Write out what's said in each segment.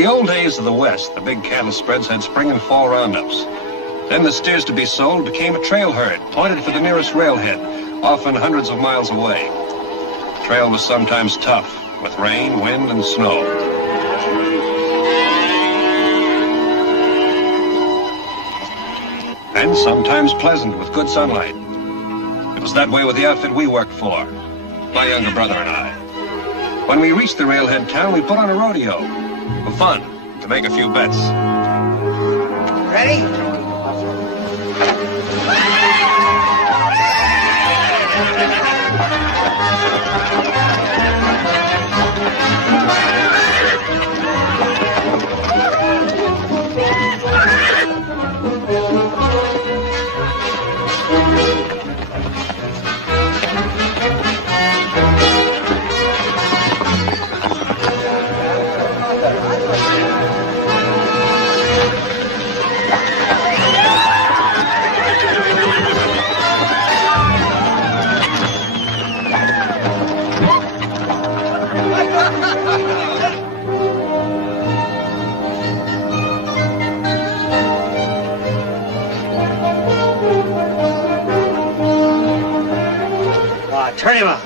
the old days of the West, the big cattle spreads had spring and fall roundups. Then the steers to be sold became a trail herd, pointed for the nearest railhead, often hundreds of miles away. The trail was sometimes tough, with rain, wind, and snow. And sometimes pleasant, with good sunlight. It was that way with the outfit we worked for, my younger brother and I. When we reached the railhead town, we put on a rodeo. For fun, to make a few bets. Ready? Turn him up.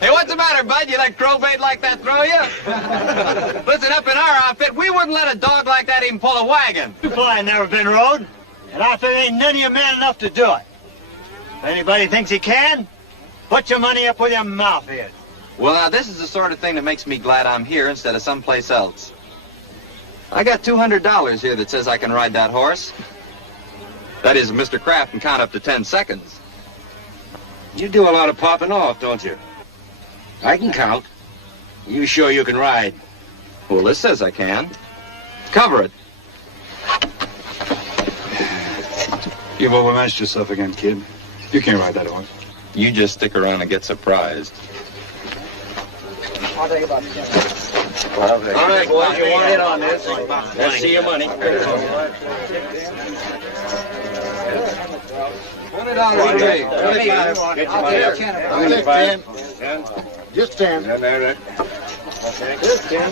Hey, what's the matter, Bud? You let crow bait like that throw you? Listen, up in our outfit, we wouldn't let a dog like that even pull a wagon. I never been rode, and I think ain't none of you man enough to do it. If anybody thinks he can, put your money up with your mouth in. Well, now, this is the sort of thing that makes me glad I'm here instead of someplace else. I got $200 here that says I can ride that horse. That is, Mr. Kraft can count up to 10 seconds. You do a lot of popping off, don't you? I can count. You sure you can ride? Well, this says I can. Cover it. You've overmatched yourself again, kid. You can't ride that horse. You just stick around and get surprised. I'll take about 10. All right, boys, you want in on this? Let's see your money. $20 each. 25. I'll take 10. 10. Just 10. There. Just 10.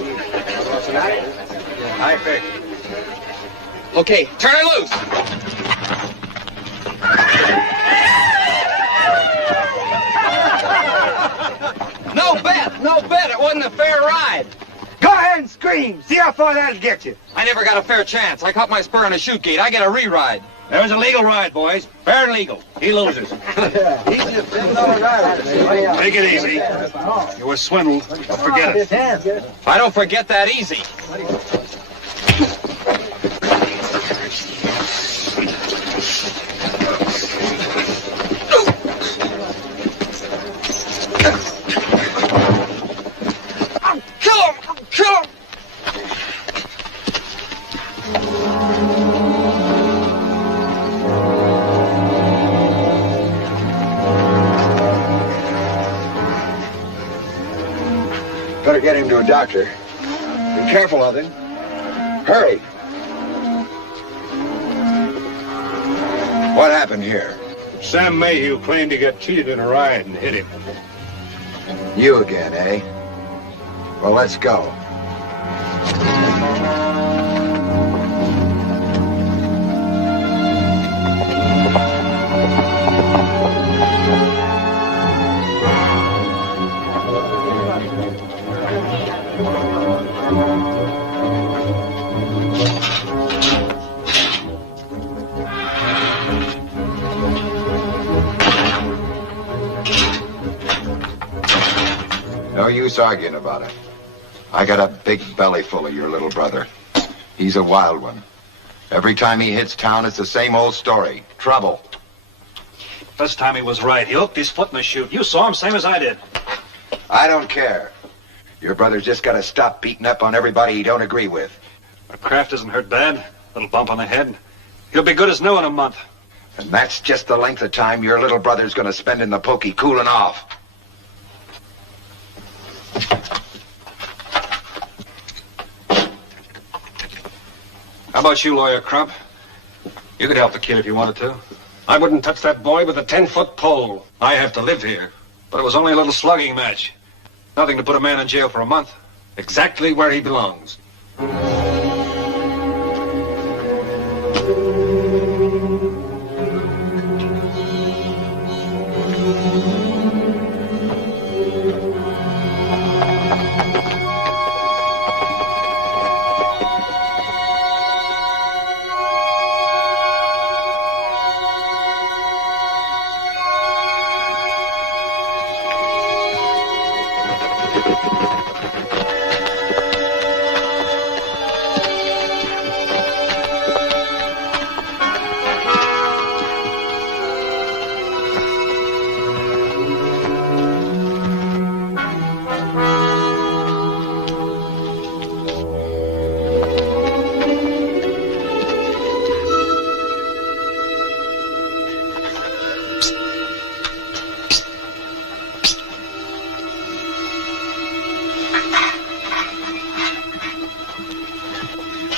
I pick. Okay, turn her loose. No bet. It wasn't a fair ride. Go ahead and scream. See how far that'll get you. I never got a fair chance. I caught my spur in a chute gate. I get a re-ride. There was a legal ride, boys. Fair and legal. He loses. He's just $10 rider. Take it easy. You were swindled. Don't forget it. I don't forget that easy. Kill him! Better get him to a doctor. Be careful of him. Hurry. What happened here? Sam Mayhew claimed he got cheated in a ride and hit him. You again, eh? Well, let's go. No use arguing about it. I got a big belly full of your little brother. He's a wild one. Every time he hits town, it's the same old story. Trouble. First time he was right. He hooked his foot in the chute. You saw him, same as I did. I don't care. Your brother's just got to stop beating up on everybody he don't agree with. But Kraft isn't hurt bad. Little bump on the head. He'll be good as new in a month. And that's just the length of time your little brother's going to spend in the pokey cooling off. How about you, Lawyer Crump? You could help the kid if you wanted to. I wouldn't touch that boy with a 10-foot pole. I have to live here. But it was only a little slugging match. Nothing to put a man in jail for a month. Exactly where he belongs.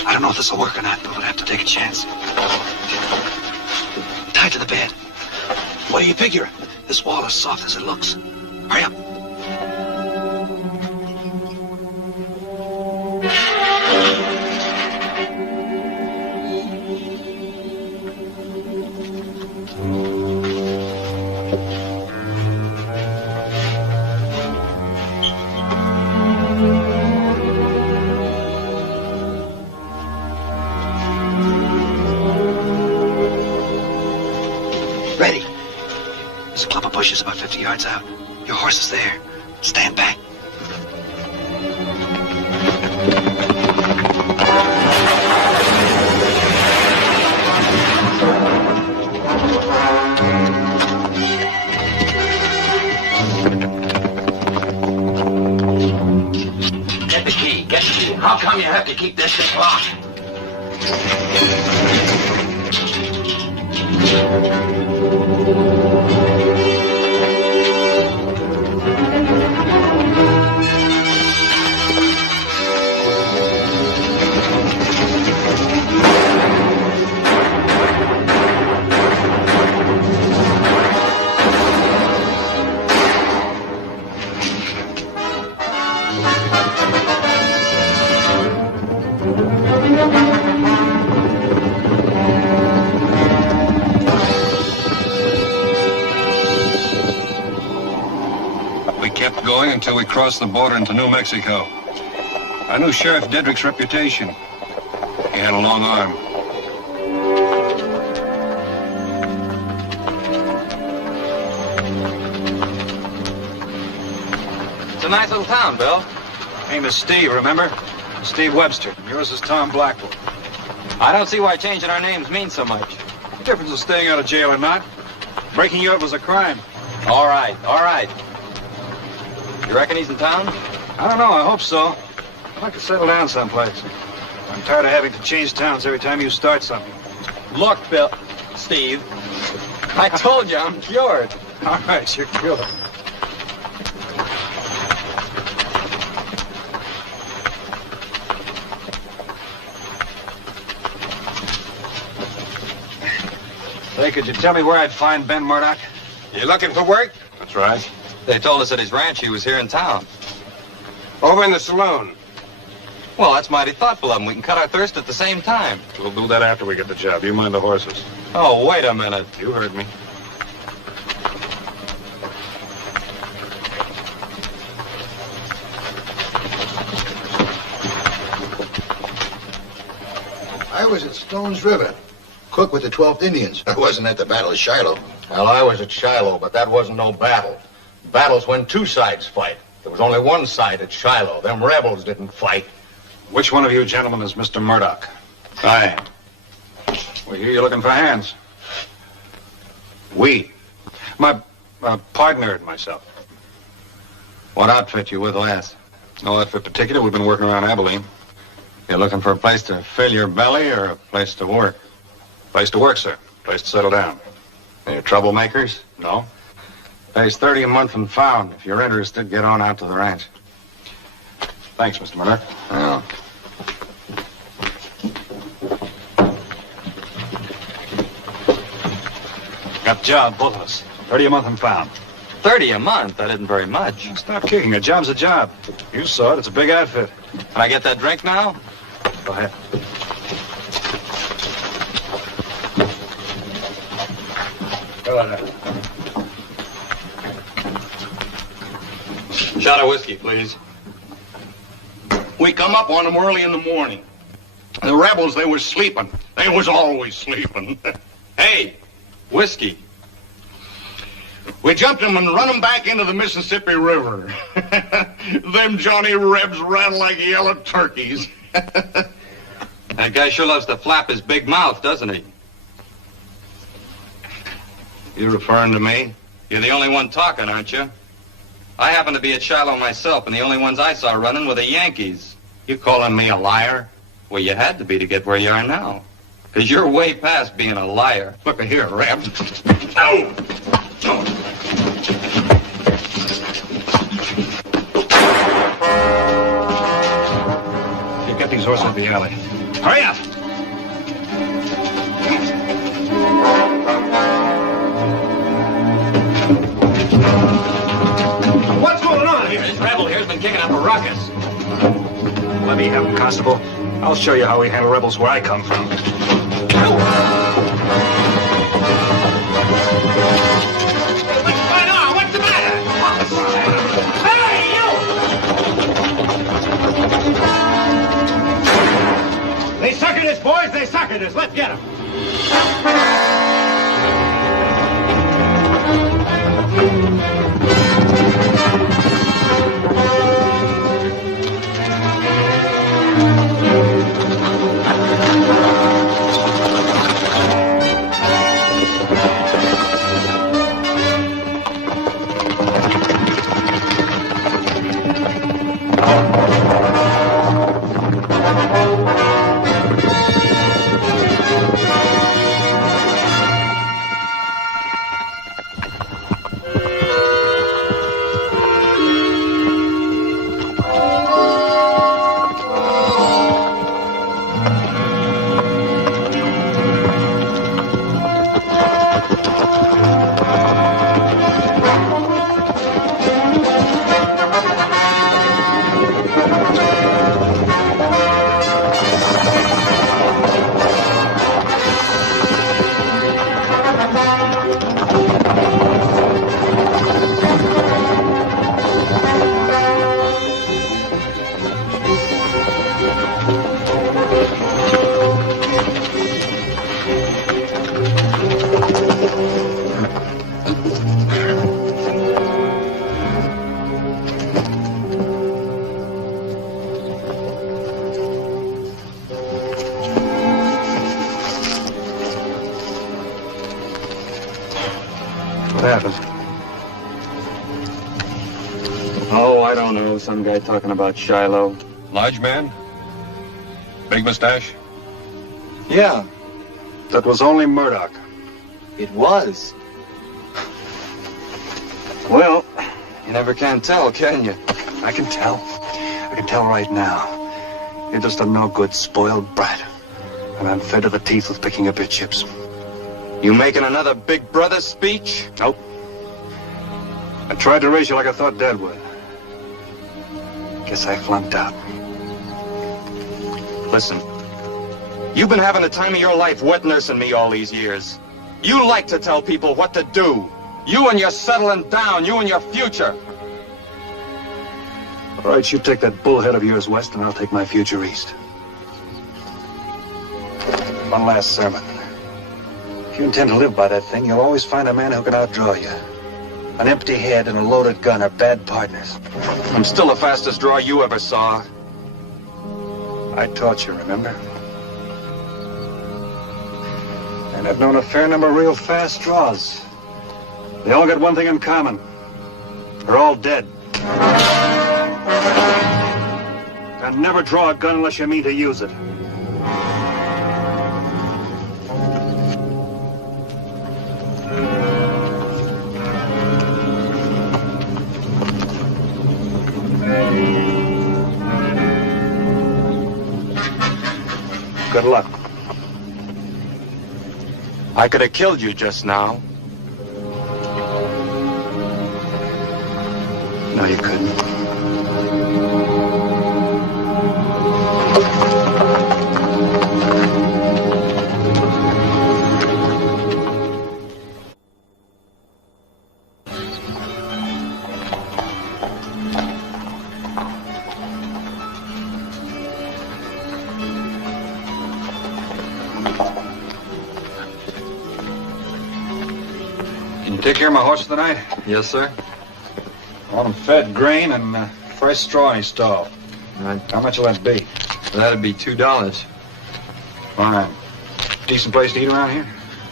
I don't know if this will work or not, but we'll have to take a chance. Tied to the bed. What do you figure? This wall is soft as it looks. Hurry up. Ready. There's a clump of bushes about 50 yards out. Your horse is there. Stand back. Get the key. Get the key. How come you have to keep this thing locked? We kept going until we crossed the border into New Mexico. I knew Sheriff Dedrick's reputation. He had a long arm. It's a nice little town, Bill. Name is Steve, remember? Steve Webster. Yours is Tom Blackwell. I don't see why changing our names means so much. The difference is staying out of jail or not. Breaking you up was a crime. All right, all right. You reckon he's in town? I don't know, I hope so. I'd like to settle down someplace. I'm tired of having to change towns every time you start something. Look, Bill. Steve. I told you I'm cured. All right, you're cured. Say, could you tell me where I'd find Ben Murdoch? You looking for work? That's right. They told us at his ranch he was here in town. Over in the saloon. Well, that's mighty thoughtful of him. We can cut our thirst at the same time. We'll do that after we get the job. You mind the horses. Oh, wait a minute. You heard me. I was at Stone's River, cook with the 12th Indians. I wasn't at the Battle of Shiloh. Well, I was at Shiloh, but that wasn't no battle. Battle's when two sides fight. There was only one side at Shiloh. Them rebels didn't fight. Which one of you gentlemen is Mr. Murdoch? Aye. We hear you're looking for hands. We. My partner and myself. What outfit you with last? No outfit particular. We've been working around Abilene. You looking for a place to fill your belly or a place to work? Place to work, sir. Place to settle down. Any troublemakers? No? Pays $30 a month and found. If you're interested, get on out to the ranch. Thanks, Mr. Murdoch. Yeah. Got a job, both of us. 30 a month and pound. 30 a month? That isn't very much. Stop kicking. A job's a job. You saw it. It's a big outfit. Can I get that drink now? Go ahead. Go ahead. Shot of whiskey, please. We come up on them early in the morning. The rebels, they was sleeping. They was always sleeping. Hey, whiskey. We jumped them and run them back into the Mississippi River. Them Johnny Rebs ran like yellow turkeys. That guy sure loves to flap his big mouth, doesn't he? You referring to me? You're the only one talking, aren't you? I happen to be at Shiloh myself, and the only ones I saw running were the Yankees. You calling me a liar? Well, you had to be to get where you are now. Because you're way past being a liar. Look here, Reb. Oh! You get these horses in the alley. Hurry up! What's going on here? This rebel here's been kicking up a ruckus. Let me have him, Constable. I'll show you how we handle rebels where I come from. What's going on? What's the matter? Hey, you! They suckered us, boys. They suckered us. Let's get them. What happened? Oh, I don't know. Some guy talking about Shiloh. Large man? Big mustache? Yeah, That was only Murdoch. it was. Well, You never can tell, can you? I can tell. I can tell right now. You're just a no-good, spoiled brat. And I'm fed to the teeth with picking up your chips. You making another Big Brother speech? Nope. I tried to raise you like I thought Dad would. Guess I flunked out. Listen, you've been having the time of your life wet nursing me all these years. You like to tell people what to do. You and your settling down, you and your future. All right, you take that bullhead of yours west, and I'll take my future east. One last sermon. If you intend to live by that thing, you'll always find a man who can outdraw you. An empty head and a loaded gun are bad partners. I'm still the fastest draw you ever saw. I taught you, remember? And I've known a fair number of real fast draws. They all got one thing in common. They're all dead. And never draw a gun unless you mean to use it. Good luck. I could have killed you just now, No, you couldn't. Can you take care of my horse tonight? Yes, sir. I want him fed grain and fresh straw in his stall. Right. How much will that be? That'd be $2. Fine. Decent place to eat around here?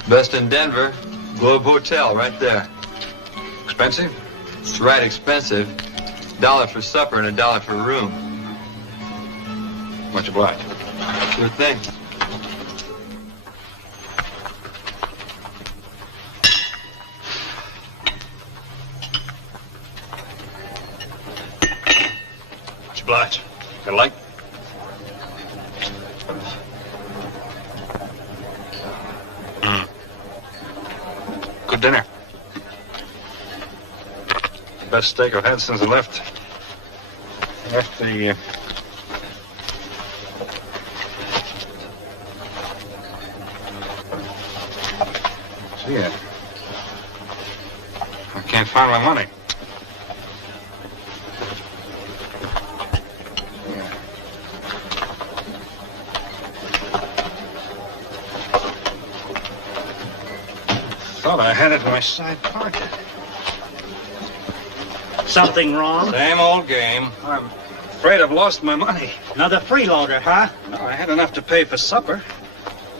Best in Denver. Globe Hotel, right there. Expensive? It's right expensive. $1 for supper and $1 for room. Much obliged. Sure thing. Much obliged. Got a light? Good dinner. Best steak I've had since I left the... See it. I can't find my money. Thought I had it in my side pocket. Something wrong? Same old game. I'm afraid I've lost my money. Another freeloader, huh? No, I had enough to pay for supper.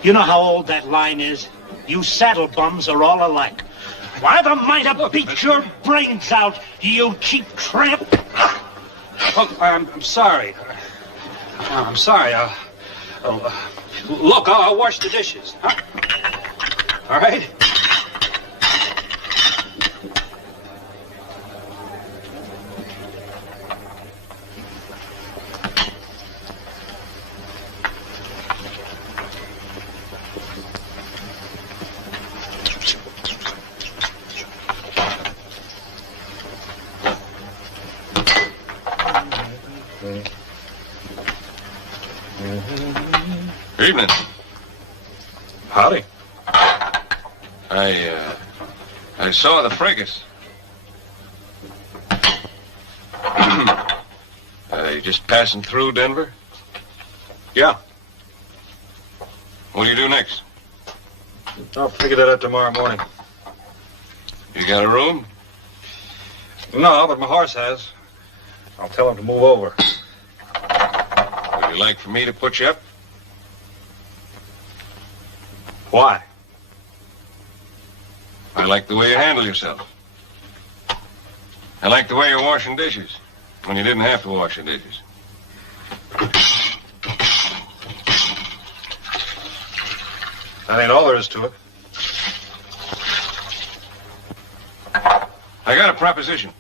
You know how old that line is? You saddle bums are all alike. Why the might have beat your brains out, you cheap tramp? Look, I'm sorry. I'm sorry. Look, I'll wash the dishes. Huh? All right? Evening. Howdy. I saw the fracas. You just passing through Denver? Yeah. What do you do next? I'll figure that out tomorrow morning. You got a room? No, but my horse has. I'll tell him to move over. Would you like for me to put you up? Why? I like the way you handle yourself. I like the way you're washing dishes when you didn't have to wash the dishes. That ain't all there is to it. I got a proposition.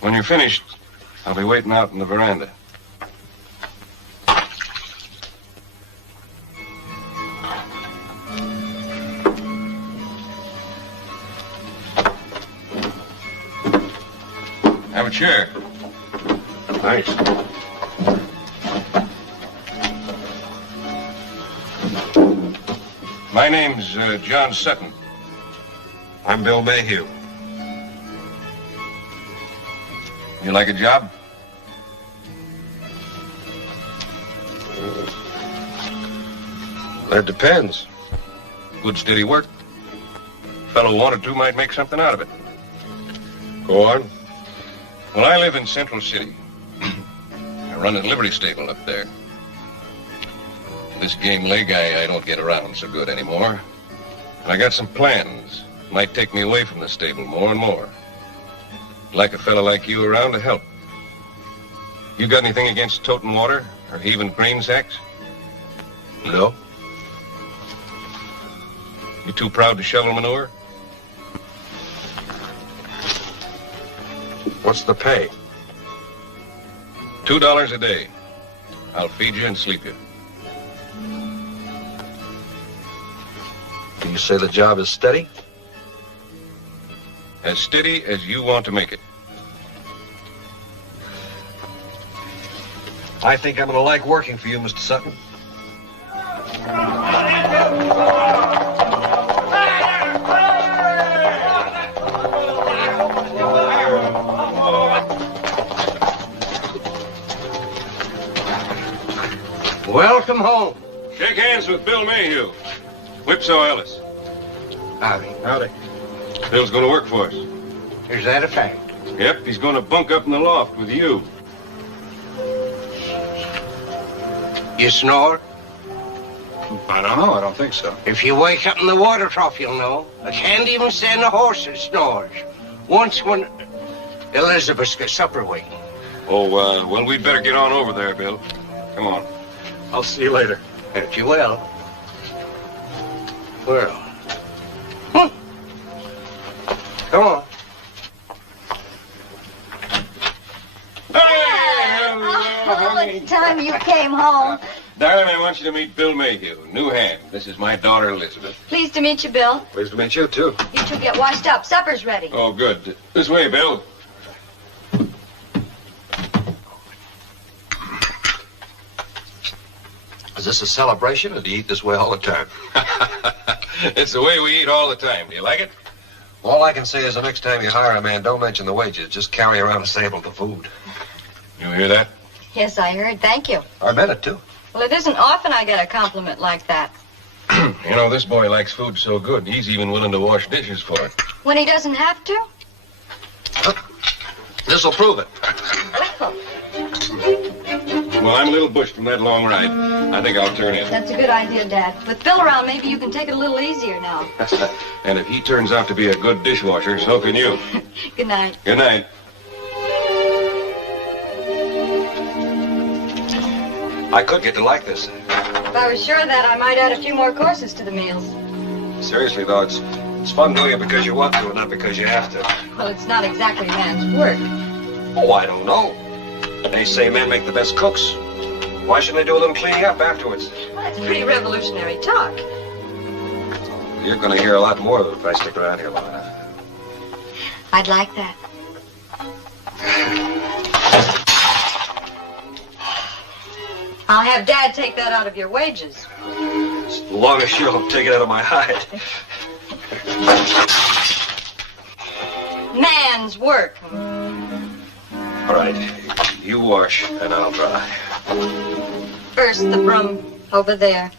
When you're finished, I'll be waiting out in the veranda. Have a chair. Thanks. My name's John Sutton. I'm Bill Mayhew. You like a job? That depends. Good steady work. Fellow wanted to might make something out of it. Go on. Well, I live in Central City. I run a livery stable up there. This game leg I don't get around so good anymore. And I got some plans. Might take me away from the stable more and more. Like a fella like you around to help. You got anything against toting water or heaving grain sacks? No. You too proud to shovel manure? What's the pay? $2 a day. I'll feed you and sleep you. You say the job is steady? As steady as you want to make it. I think I'm going to like working for you, Mr. Sutton. Welcome home. Shake hands with Bill Mayhew. Whipsaw Ellis. Howdy. Howdy. Bill's going to work for us. Is that a fact? Yep, he's going to bunk up in the loft with you. You snore? I don't know. I don't think so. If you wake up in the water trough, you'll know. I can't even stand a horse that snores. Once when Elizabeth's got supper waiting. Oh, well, we'd better get on over there, Bill. Come on. I'll see you later. If you will. Well. Come on. Oh, it's time you came home. Darling, I want you to meet Bill Mayhew, new hand. This is my daughter, Elizabeth. Pleased to meet you, Bill. Pleased to meet you, too. You two get washed up. Supper's ready. Oh, good. This way, Bill. Is this a celebration, or do you eat this way all the time? It's the way we eat all the time. Do you like it? All I can say is the next time you hire a man, don't mention the wages. Just carry around a sample of the food. You hear that? Yes, I heard. Thank you. I meant it, too. Well, it isn't often I get a compliment like that. You know, this boy likes food so good, he's even willing to wash dishes for it. When he doesn't have to? This'll prove it. Well, I'm a little bushed from that long ride. I think I'll turn in. That's a good idea, Dad. With Bill around, maybe you can take it a little easier now. And if he turns out to be a good dishwasher, so can you. Good night. Good night. I could get to like this. If I was sure of that, I might add a few more courses to the meals. Seriously, though, it's fun doing it because you want to and not because you have to. Well, it's not exactly man's work. Oh, I don't know. They say men make the best cooks. Why shouldn't they do a little cleaning up afterwards? Well, that's pretty revolutionary talk. You're going to hear a lot more of it if I stick around here long enough. I'd like that. I'll have Dad take that out of your wages. As long as you'll take it out of my hide. Man's work. All right, you wash and I'll dry. First, the broom over there.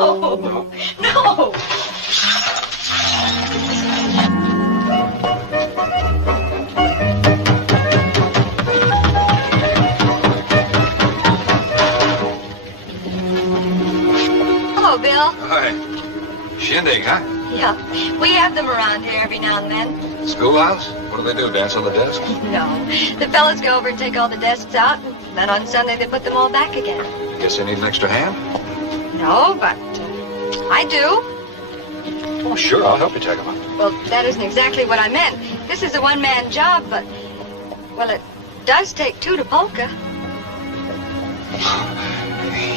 Oh, no! Hello, Bill. Hi. Shindig, huh? Yeah, we have them around here every now and then. Schoolhouse? What do they do, dance on the desk? No, the fellas go over and take all the desks out, and then on Sunday they put them all back again. Guess they need an extra hand? No, but I do. Oh, sure, I'll help you take them out. Well, that isn't exactly what I meant. This is a one-man job, but, well, it does take two to polka.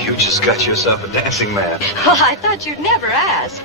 You just got yourself a dancing man. Well, I thought you'd never ask.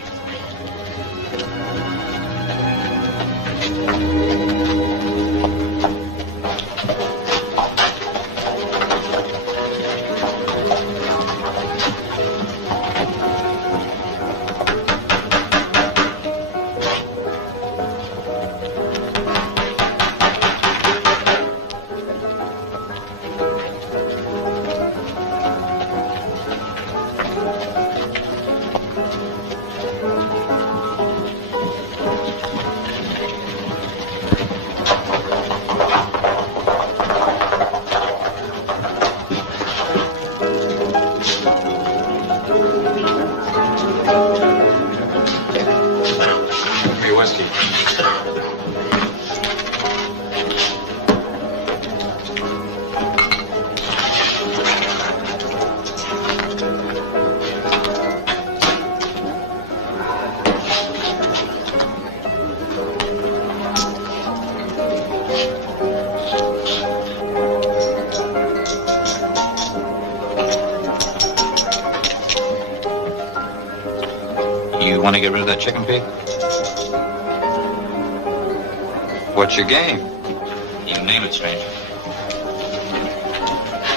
You want to get rid of that chicken pig? What's your game? You name it, stranger.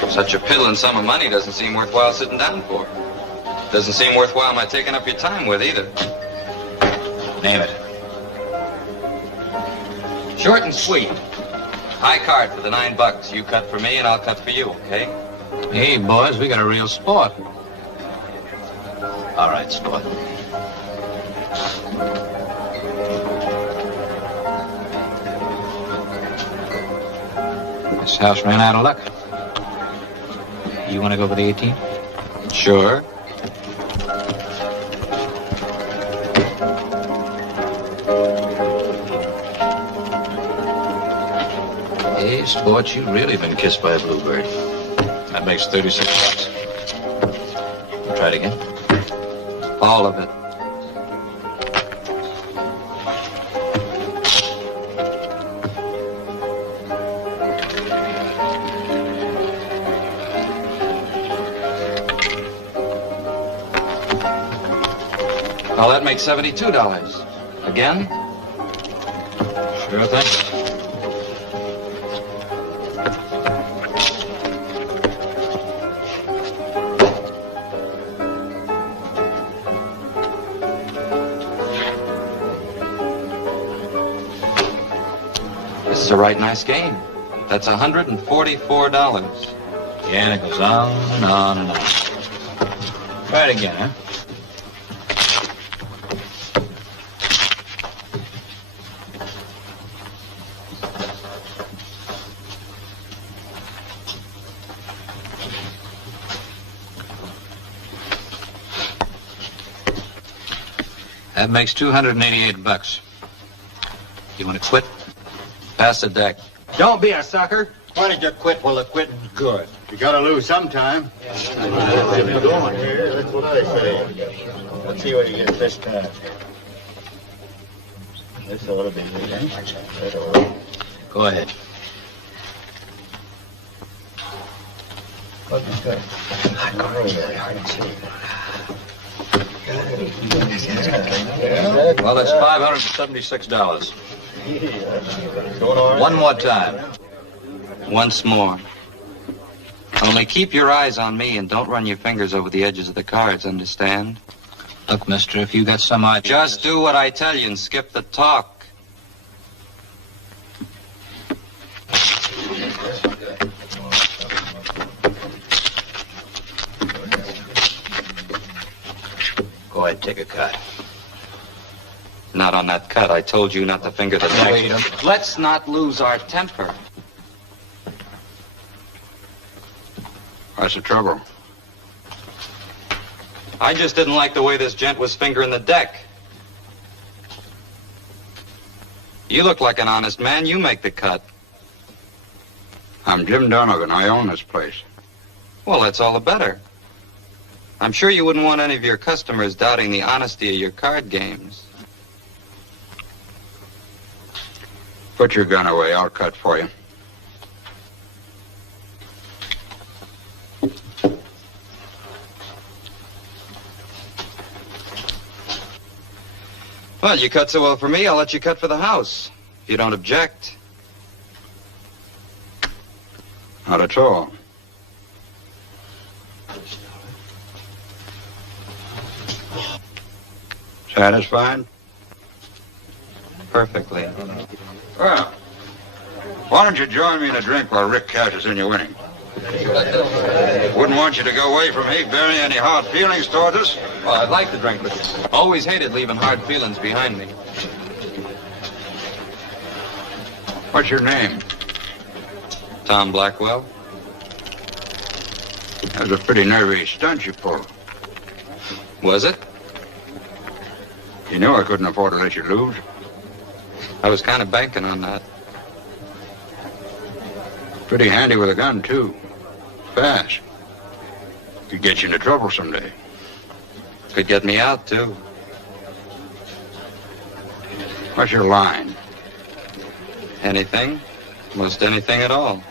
Such a piddling sum of money doesn't seem worthwhile sitting down for. Doesn't seem worthwhile my taking up your time with either. Name it. Short and sweet. High card for the $9. You cut for me and I'll cut for you, okay? Hey, boys, we got a real sport. All right, sport. This house ran out of luck. You want to go for the 18? Sure. Hey, sport, you've really been kissed by a bluebird. That makes $36. Try it again. All of it. Well, that makes $72. Again? Sure thing. This is a right nice game. That's $144. Yeah, and it goes on and on and on. Try it again, huh? That makes $288. You want to quit? Pass the deck. Don't be a sucker. Why don't you quit while the quitting's good? You gotta lose sometime. That's what I say. Let's see what he gets this time. This ought to be good, eh? Go ahead. What is that? I can see. Well, that's $576. One more time. Once more. Only keep your eyes on me and don't run your fingers over the edges of the cards, understand? Look, mister, if you got some idea... Just do what I tell you and skip the talk. Go ahead, take a cut. Not on that cut. I told you not to finger the deck. Let's not lose our temper. What's the trouble? I just didn't like the way this gent was fingering the deck. You look like an honest man. You make the cut. I'm Jim Donegan. I own this place. Well, that's all the better. I'm sure you wouldn't want any of your customers doubting the honesty of your card games. Put your gun away. I'll cut for you. Well, you cut so well for me, I'll let you cut for the house, if you don't object. Not at all. Satisfied? Perfectly. Well, why don't you join me in a drink while Rick cashes in your winning? Wouldn't want you to go away from me bearing any hard feelings towards us. Well, I'd like to drink with you. Always hated leaving hard feelings behind me. What's your name? Tom Blackwell. That was a pretty nervy stunt you pulled. Was it? You knew I couldn't afford to let you lose. I was kind of banking on that. Pretty handy with a gun, too. Fast. Could get you into trouble someday. Could get me out, too. What's your line? Anything. Most anything at all.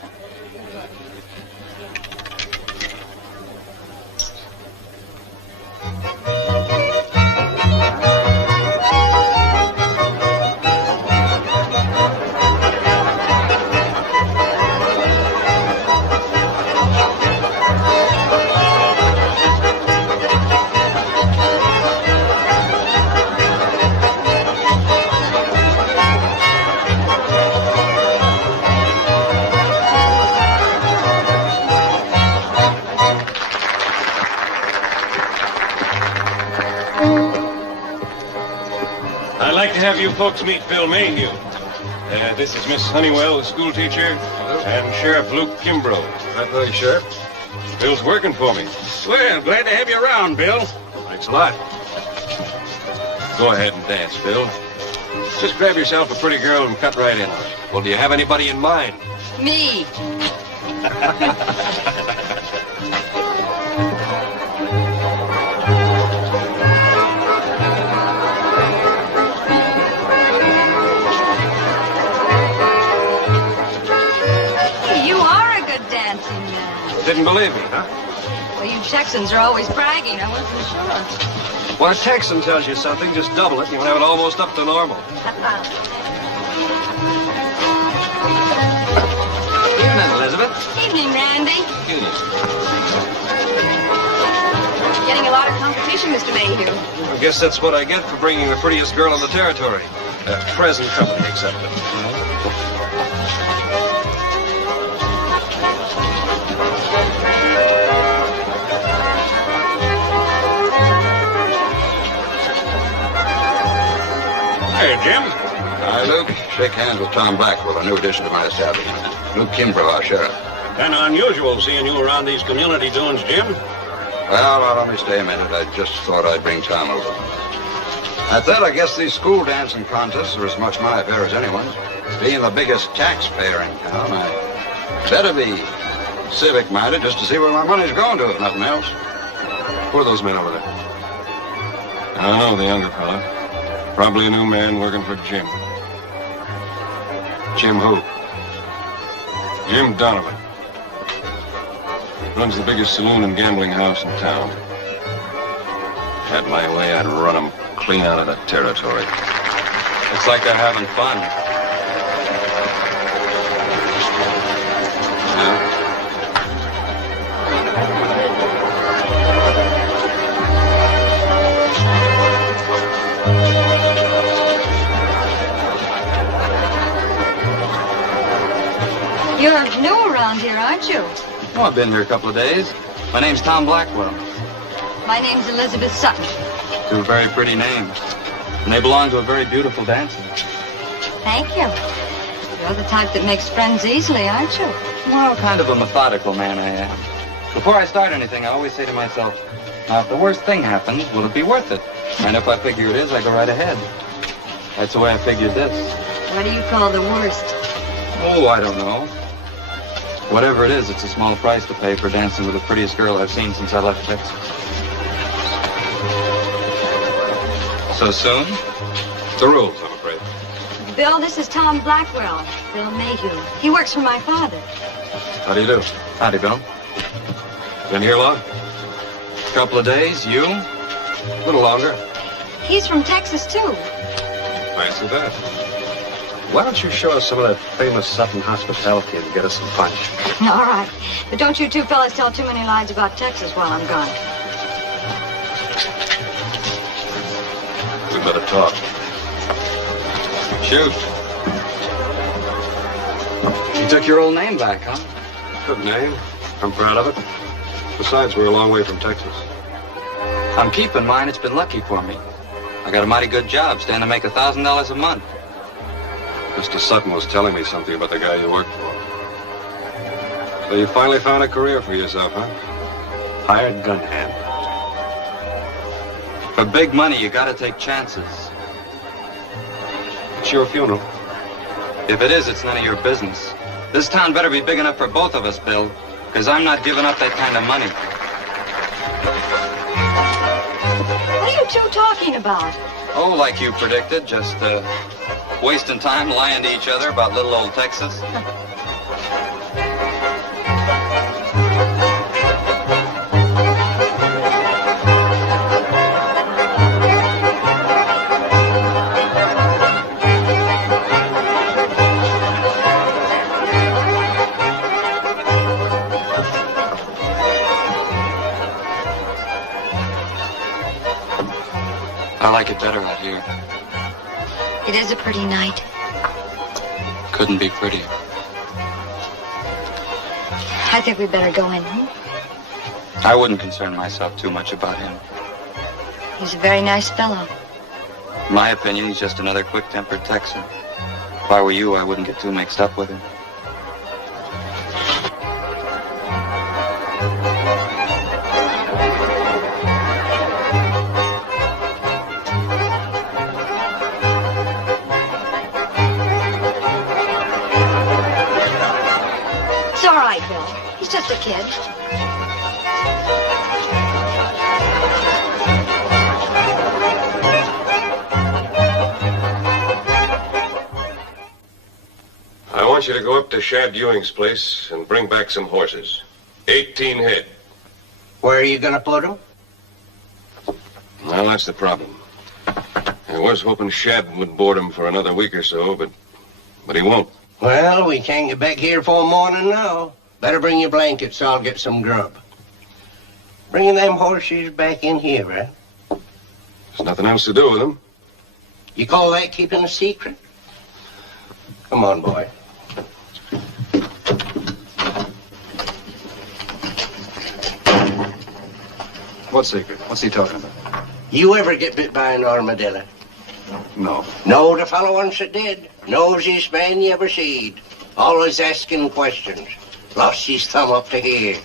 I'd like to have you folks meet Bill Mayhew. This is Miss Honeywell, the school teacher, and Sheriff Luke Kimbrough. That way, Sheriff. Bill's working for me. Well, glad to have you around, Bill. Thanks a lot. Go ahead and dance, Bill. Just grab yourself a pretty girl and cut right in. Well, do you have anybody in mind? Me. You are a good dancing man. Didn't believe me, huh? Well, you Texans are always bragging. I wasn't sure. Well, a Texan tells you something, just double it, and you'll have it almost up to normal. Evening, Elizabeth. Evening, Randy. Getting a lot of competition, Mr. Mayhew. I guess that's what I get for bringing the prettiest girl in the territory. Present company accepted. Hey, Jim. Hi, Luke. Shake hands with Tom Blackwell, a new addition to my establishment. Luke Kimbrough, our sheriff. Kind of unusual seeing you around these community doings, Jim. Well, now, let me stay a minute. I just thought I'd bring Tom over. At that, I guess these school dancing contests are as much my affair as anyone's. Being the biggest taxpayer in town, I better be civic-minded just to see where my money's going to, if nothing else. Who are those men over there? I don't know, the younger fella. Probably a new man working for Jim. Jim who? Jim Donovan. Runs the biggest saloon and gambling house in town. Had my way, I'd run him clean out of the territory. Looks like they're having fun. You're new around here, aren't you? Oh, I've been here a couple of days. My name's Tom Blackwell. My name's Elizabeth Sutton. Two very pretty names. And they belong to a very beautiful dancer. Thank you. You're the type that makes friends easily, aren't you? Well, kind of a methodical man I am. Before I start anything, I always say to myself, now, if the worst thing happens, will it be worth it? And if I figure it is, I go right ahead. That's the way I figured this. What do you call the worst? Oh, I don't know. Whatever it is, it's a small price to pay for dancing with the prettiest girl I've seen since I left Texas. So soon? The rules, I'm afraid. Bill, this is Tom Blackwell. Bill Mayhew. He works for my father. How do you do? Howdy, Bill. Been here long? Couple of days. You? A little longer. He's from Texas, too. Fancy that. Why don't you show us some of that famous Sutton hospitality and get us some punch? All right. But don't you two fellas tell too many lies about Texas while I'm gone. We better talk. Shoot. You took your old name back, huh? Good name. I'm proud of it. Besides, we're a long way from Texas. I'm keeping mine. It's been lucky for me. I got a mighty good job, stand to make $1,000 a month. Mr. Sutton was telling me something about the guy you work for. So you finally found a career for yourself, huh? Hired gun hand. For big money, you gotta take chances. It's your funeral. If it is, it's none of your business. This town better be big enough for both of us, Bill, because I'm not giving up that kind of money. What are you two talking about? Oh, like you predicted, just, wasting time lying to each other about little old Texas. I like it better out here. It is a pretty night. Couldn't be prettier. I think we'd better go in. I wouldn't concern myself too much about him. He's a very nice fellow. In my opinion, he's just another quick-tempered Texan. If I were you, I wouldn't get too mixed up with him. It's all right, Bill. He's just a kid. I want you to go up to Shad Ewing's place and bring back some horses. 18 head. Where are you going to put them? Well, that's the problem. I was hoping Shad would board him for another week or so, but he won't. Well, we can't get back here for morning now. Better bring your blankets so I'll get some grub. Bringing them horses back in here, eh? There's nothing else to do with them. You call that keeping a secret? Come on, boy. What secret? What's he talking about? You ever get bit by an armadillo? No. No, the fellow once that did. Nosiest man you ever seed. Always asking questions. Lost his thumb up to here.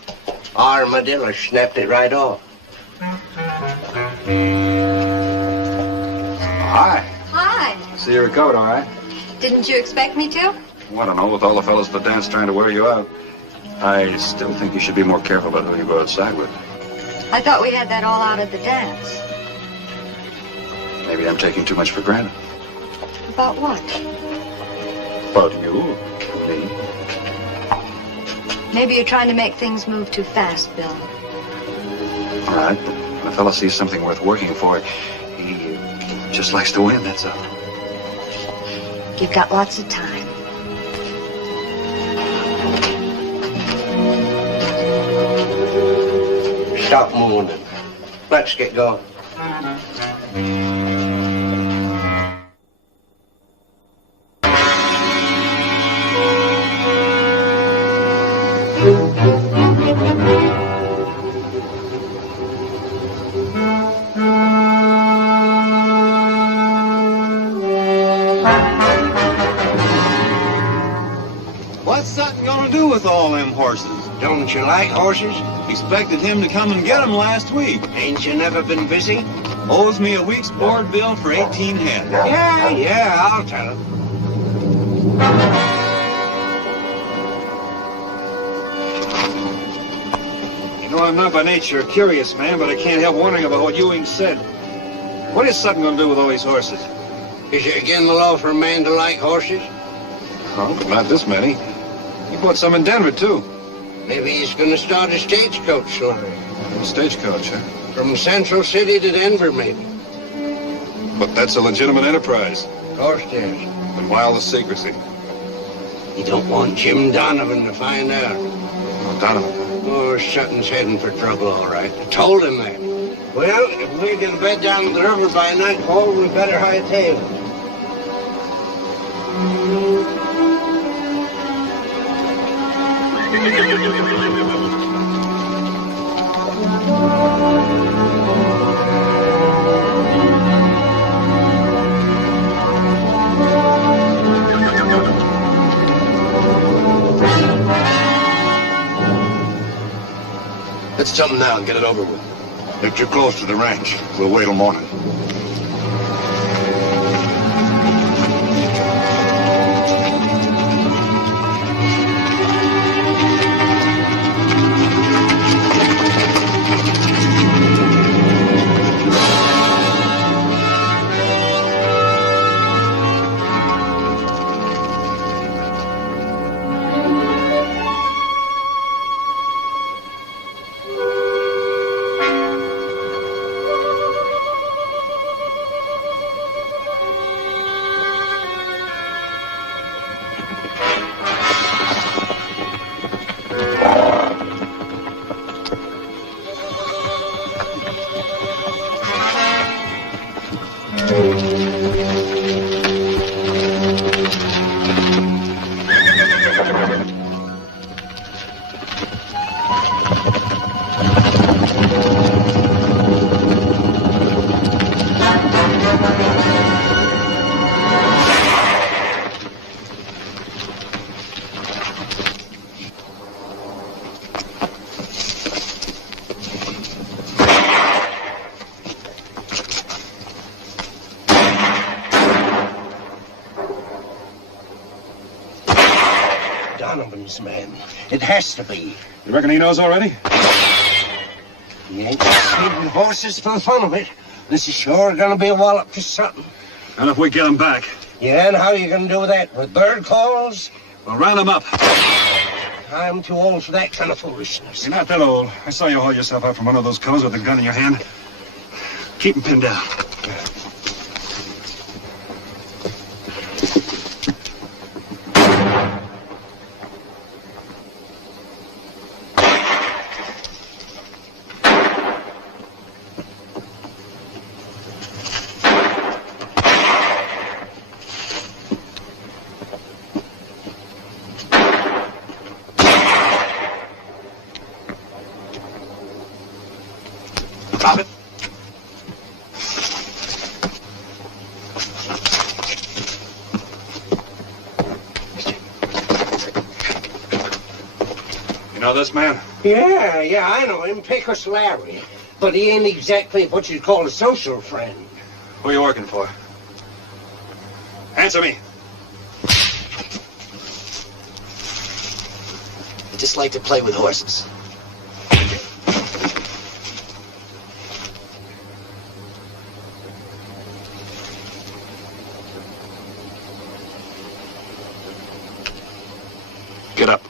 Armadillo snapped it right off. Hi. Hi. See you recovered, all right? Didn't you expect me to? Well, I don't know, with all the fellows at the dance trying to wear you out. I still think you should be more careful about who you go outside with. I thought we had that all out at the dance. Maybe I'm taking too much for granted. About what? About you, me. Maybe you're trying to make things move too fast, Bill. All right, but when a fella sees something worth working for, he just likes to win, that's all. You've got lots of time. Stop mooning. Let's get going. What's Sutton gonna do with all them horses? Don't you like horses? Expected him to come and get them last week. Ain't you never been busy? Owes me a week's board bill for 18 head. Yeah, I'll tell him. You know, I'm not by nature a curious man, but I can't help wondering about what Ewing said. What is Sutton going to do with all these horses? Is it again the law for a man to like horses? Oh, not this many. He bought some in Denver, too. Maybe he's going to start a stagecoach soon. A stagecoach, huh? From Central City to Denver, maybe. But that's a legitimate enterprise. Of course it is. But why all the secrecy? You don't want Jim Donovan to find out. Oh, Donovan. Oh, Sutton's heading for trouble, all right. I told him that. Well, if we're going to bed down the river by nightfall, we better hightail it. Let's jump now and get it over with. If you're close to the ranch, we'll wait till morning. Donovan's man. It has to be. You reckon he knows already? He ain't feeding horses for the fun of it. This is sure gonna be a wallop to something. And if we get him back? Yeah, and how you gonna do that? With bird calls? We'll round him up. I'm too old for that kind of foolishness. You're not that old. I saw you haul yourself out from one of those covers with a gun in your hand. Keep him pinned down. Drop it. You know this man? Yeah, I know him, Pecos Larry. But he ain't exactly what you'd call a social friend. Who are you working for? Answer me. I just like to play with horses. Get up.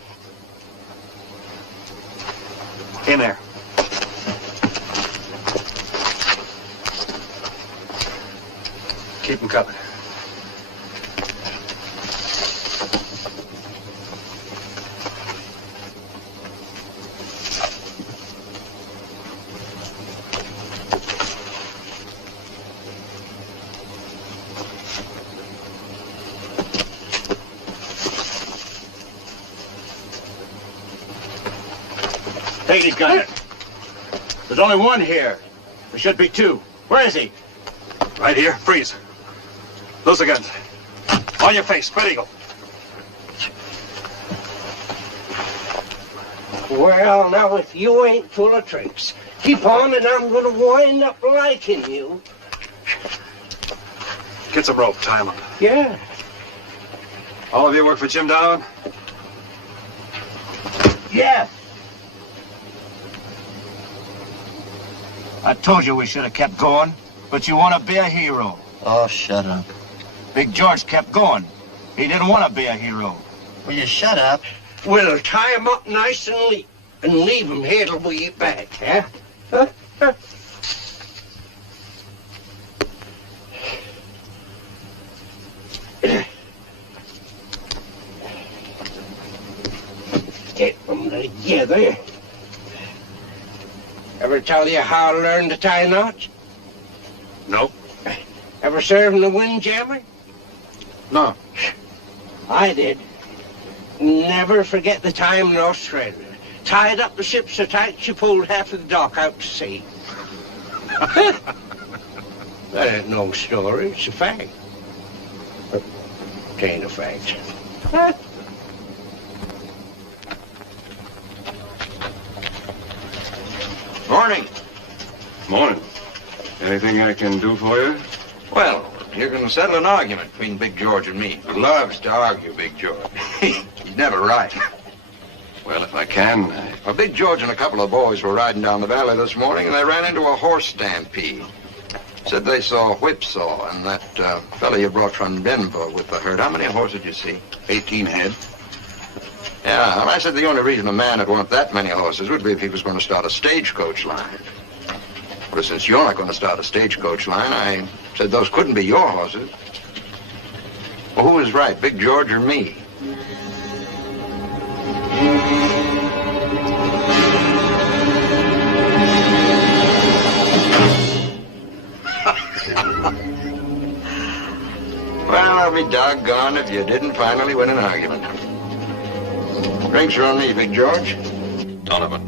In there. Keep him covered. Take his gun. There's only one here. There should be two. Where is he? Right here. Freeze. Loose the guns. On your face. Spread eagle. Well, now, if you ain't full of tricks, keep on and I'm gonna wind up liking you. Get some rope. Tie him up. Yeah. All of you work for Jim Donovan? Yeah. I told you we should have kept going, but you want to be a hero. Oh, shut up. Big George kept going. He didn't want to be a hero. Will you shut up? We'll tie him up nice and leave him here till we get back, huh? Get them together. Ever tell you how I learned to tie knots? No. Ever served in the windjammer? No. I did. Never forget the time in Australia. Tied up the ship so tight she pulled half of the dock out to sea. That ain't no story, it's a fact. It ain't a fact. Morning. Morning. Anything I can do for you? Well, you're going to settle an argument between Big George and me. He loves to argue, Big George. He's never right. Well, if I can. Well, Big George and a couple of boys were riding down the valley this morning, and they ran into a horse stampede. Said they saw Whipsaw and that fella you brought from Denver with the herd. How many horses did you see? 18 head. Yeah, well, I said the only reason a man would want that many horses would be if he was going to start a stagecoach line. But since you're not going to start a stagecoach line, I said those couldn't be your horses. Well, who was right, Big George or me? Well, I'll be doggone if you didn't finally win an argument. Drinks are on me, Big George. Donovan.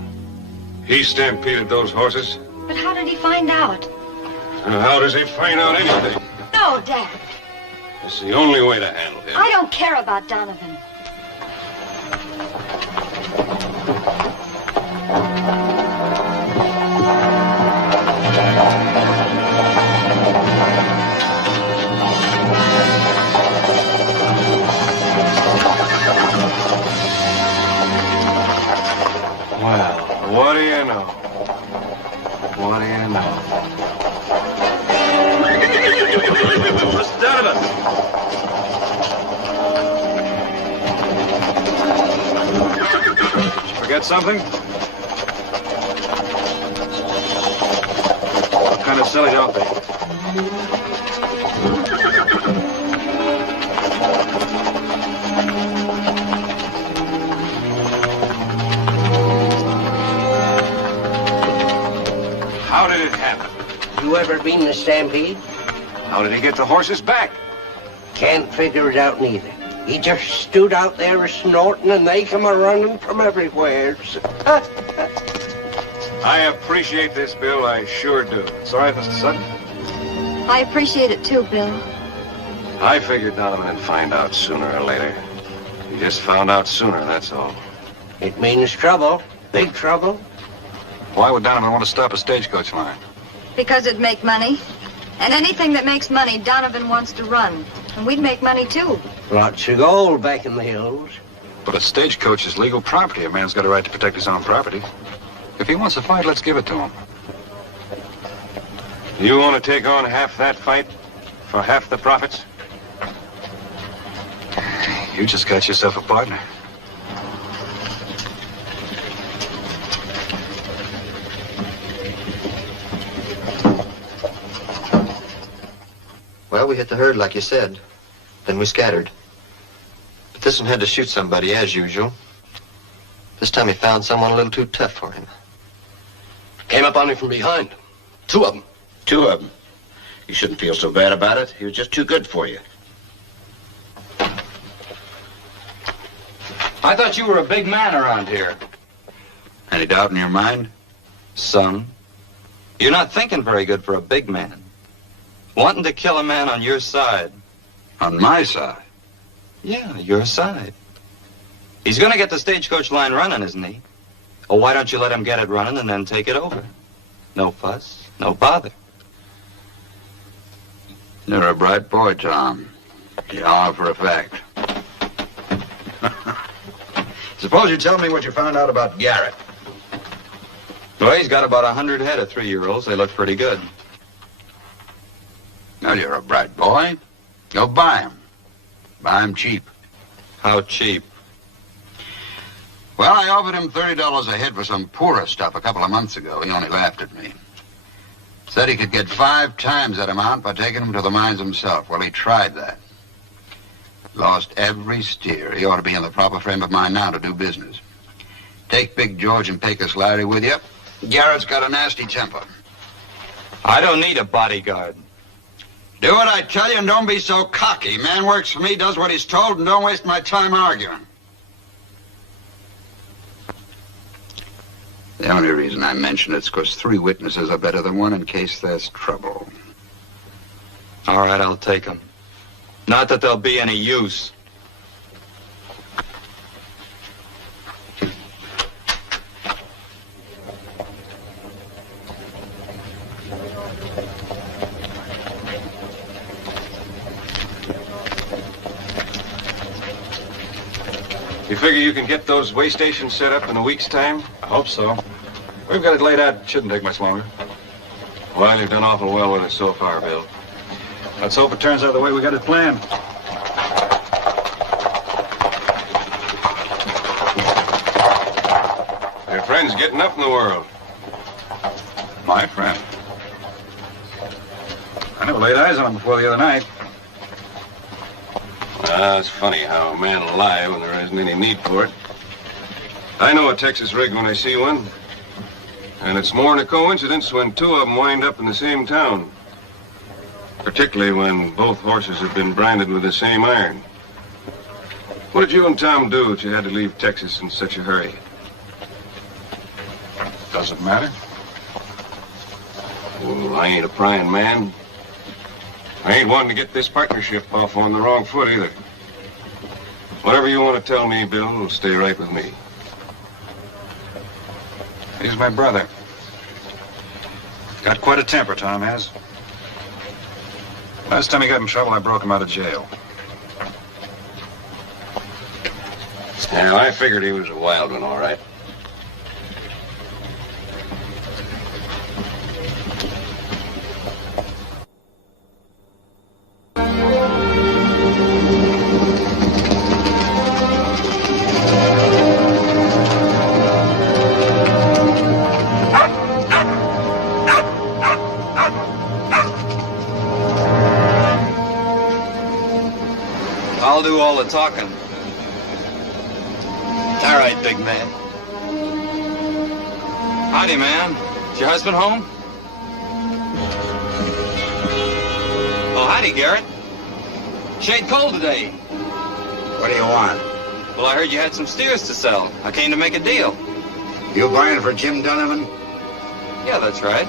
He stampeded those horses? But how did he find out? How does he find out anything? No, Dad. It's the only way to handle him. I don't care about Donovan. something? What kind of silly don't they? How did it happen? You ever been in a stampede? How did he get the horses back? Can't figure it out neither. He just stood out there a-snorting and they come a-running from everywhere. I appreciate this, Bill. I sure do. It's all right, Mr. Sutton. I appreciate it too, Bill. I figured Donovan would find out sooner or later. He just found out sooner, that's all. It means trouble. Big trouble. Why would Donovan want to stop a stagecoach line? Because it'd make money. And anything that makes money, Donovan wants to run. And we'd make money too. Lots of gold back in the hills. But a stagecoach is legal property. A man's got a right to protect his own property. If he wants a fight, let's give it to him. You want to take on half that fight for half the profits? You just got yourself a partner. Well, we hit the herd like you said. Then we scattered. But this one had to shoot somebody, as usual. This time he found someone a little too tough for him. Came up on him from behind. 2 of them. 2 of them. You shouldn't feel so bad about it. He was just too good for you. I thought you were a big man around here. Any doubt in your mind? Some. You're not thinking very good for a big man. Wanting to kill a man on your side. On my side? Yeah, your side. He's gonna get the stagecoach line running, isn't he? Oh, why don't you let him get it running and then take it over? No fuss, no bother. You're a bright boy, Tom. You are for a fact. Suppose you tell me what you found out about Garrett. Well, he's got about 100 head of 3-year-olds. They look pretty good. Well, you're a bright boy. Go buy him. Buy him cheap. How cheap? Well, I offered him $30 a head for some poorer stuff a couple of months ago. He only laughed at me. Said he could get 5 times that amount by taking them to the mines himself. Well, he tried that. Lost every steer. He ought to be in the proper frame of mind now to do business. Take Big George and Pecos Larry with you. Garrett's got a nasty temper. I don't need a bodyguard. Do what I tell you and don't be so cocky. Man works for me, does what he's told, and don't waste my time arguing. The only reason I mention it's because 3 witnesses are better than 1 in case there's trouble. All right, I'll take them. Not that there'll be any use. You figure you can get those way stations set up in a week's time? I hope so. We've got it laid out. It shouldn't take much longer. Well, you've done awful well with it so far, Bill. Let's hope it turns out the way we got it planned. Your friend's getting up in the world. My friend. I never laid eyes on him before the other night. It's funny how a man will lie when there isn't any need for it. I know a Texas rig when I see one. And it's more than a coincidence when 2 of them wind up in the same town. Particularly when both horses have been branded with the same iron. What did you and Tom do that you had to leave Texas in such a hurry? Doesn't matter. Well, I ain't a prying man. I ain't wanting to get this partnership off on the wrong foot either. Whatever you want to tell me, Bill, will stay right with me. He's my brother. Got quite a temper, Tom has. Last time he got in trouble, I broke him out of jail. Now, I figured he was a wild one, all right. I'll do all the talking. All right, big man. Howdy, man. Is your husband home? Oh, howdy, Garrett. Shade cold today. What do you want? Well, I heard you had some steers to sell. I came to make a deal. You buying for Jim Donovan? Yeah, that's right.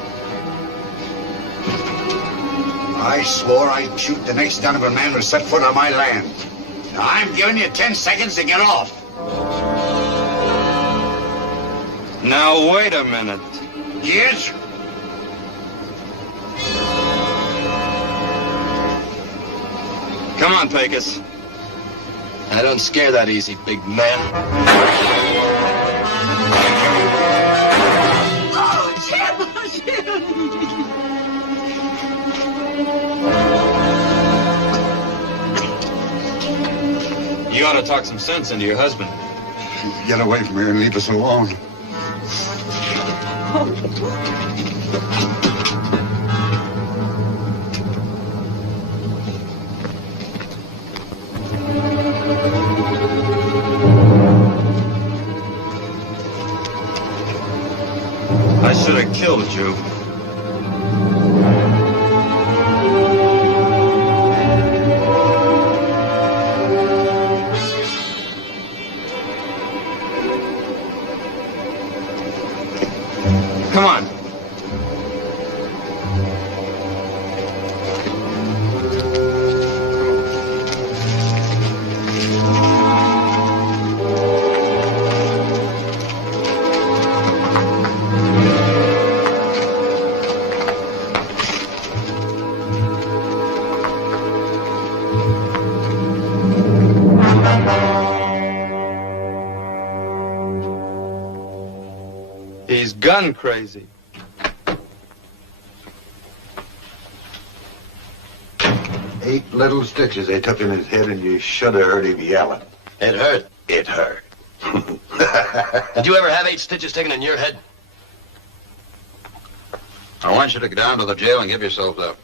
I swore I'd shoot the next Donovan man who set foot on my land. Now, I'm giving you 10 seconds to get off. Now, wait a minute. Yes? Come on, Pecos. I don't scare that easy, big man. Oh, Jim! You ought to talk some sense into your husband. Get away from here and leave us alone. I should have killed you. Come on. He's gun crazy. Eight little stitches they took in his head, and you should have heard him yelling. It hurt. It hurt. Did you ever have 8 stitches taken in your head? I want you to go down to the jail and give yourselves up.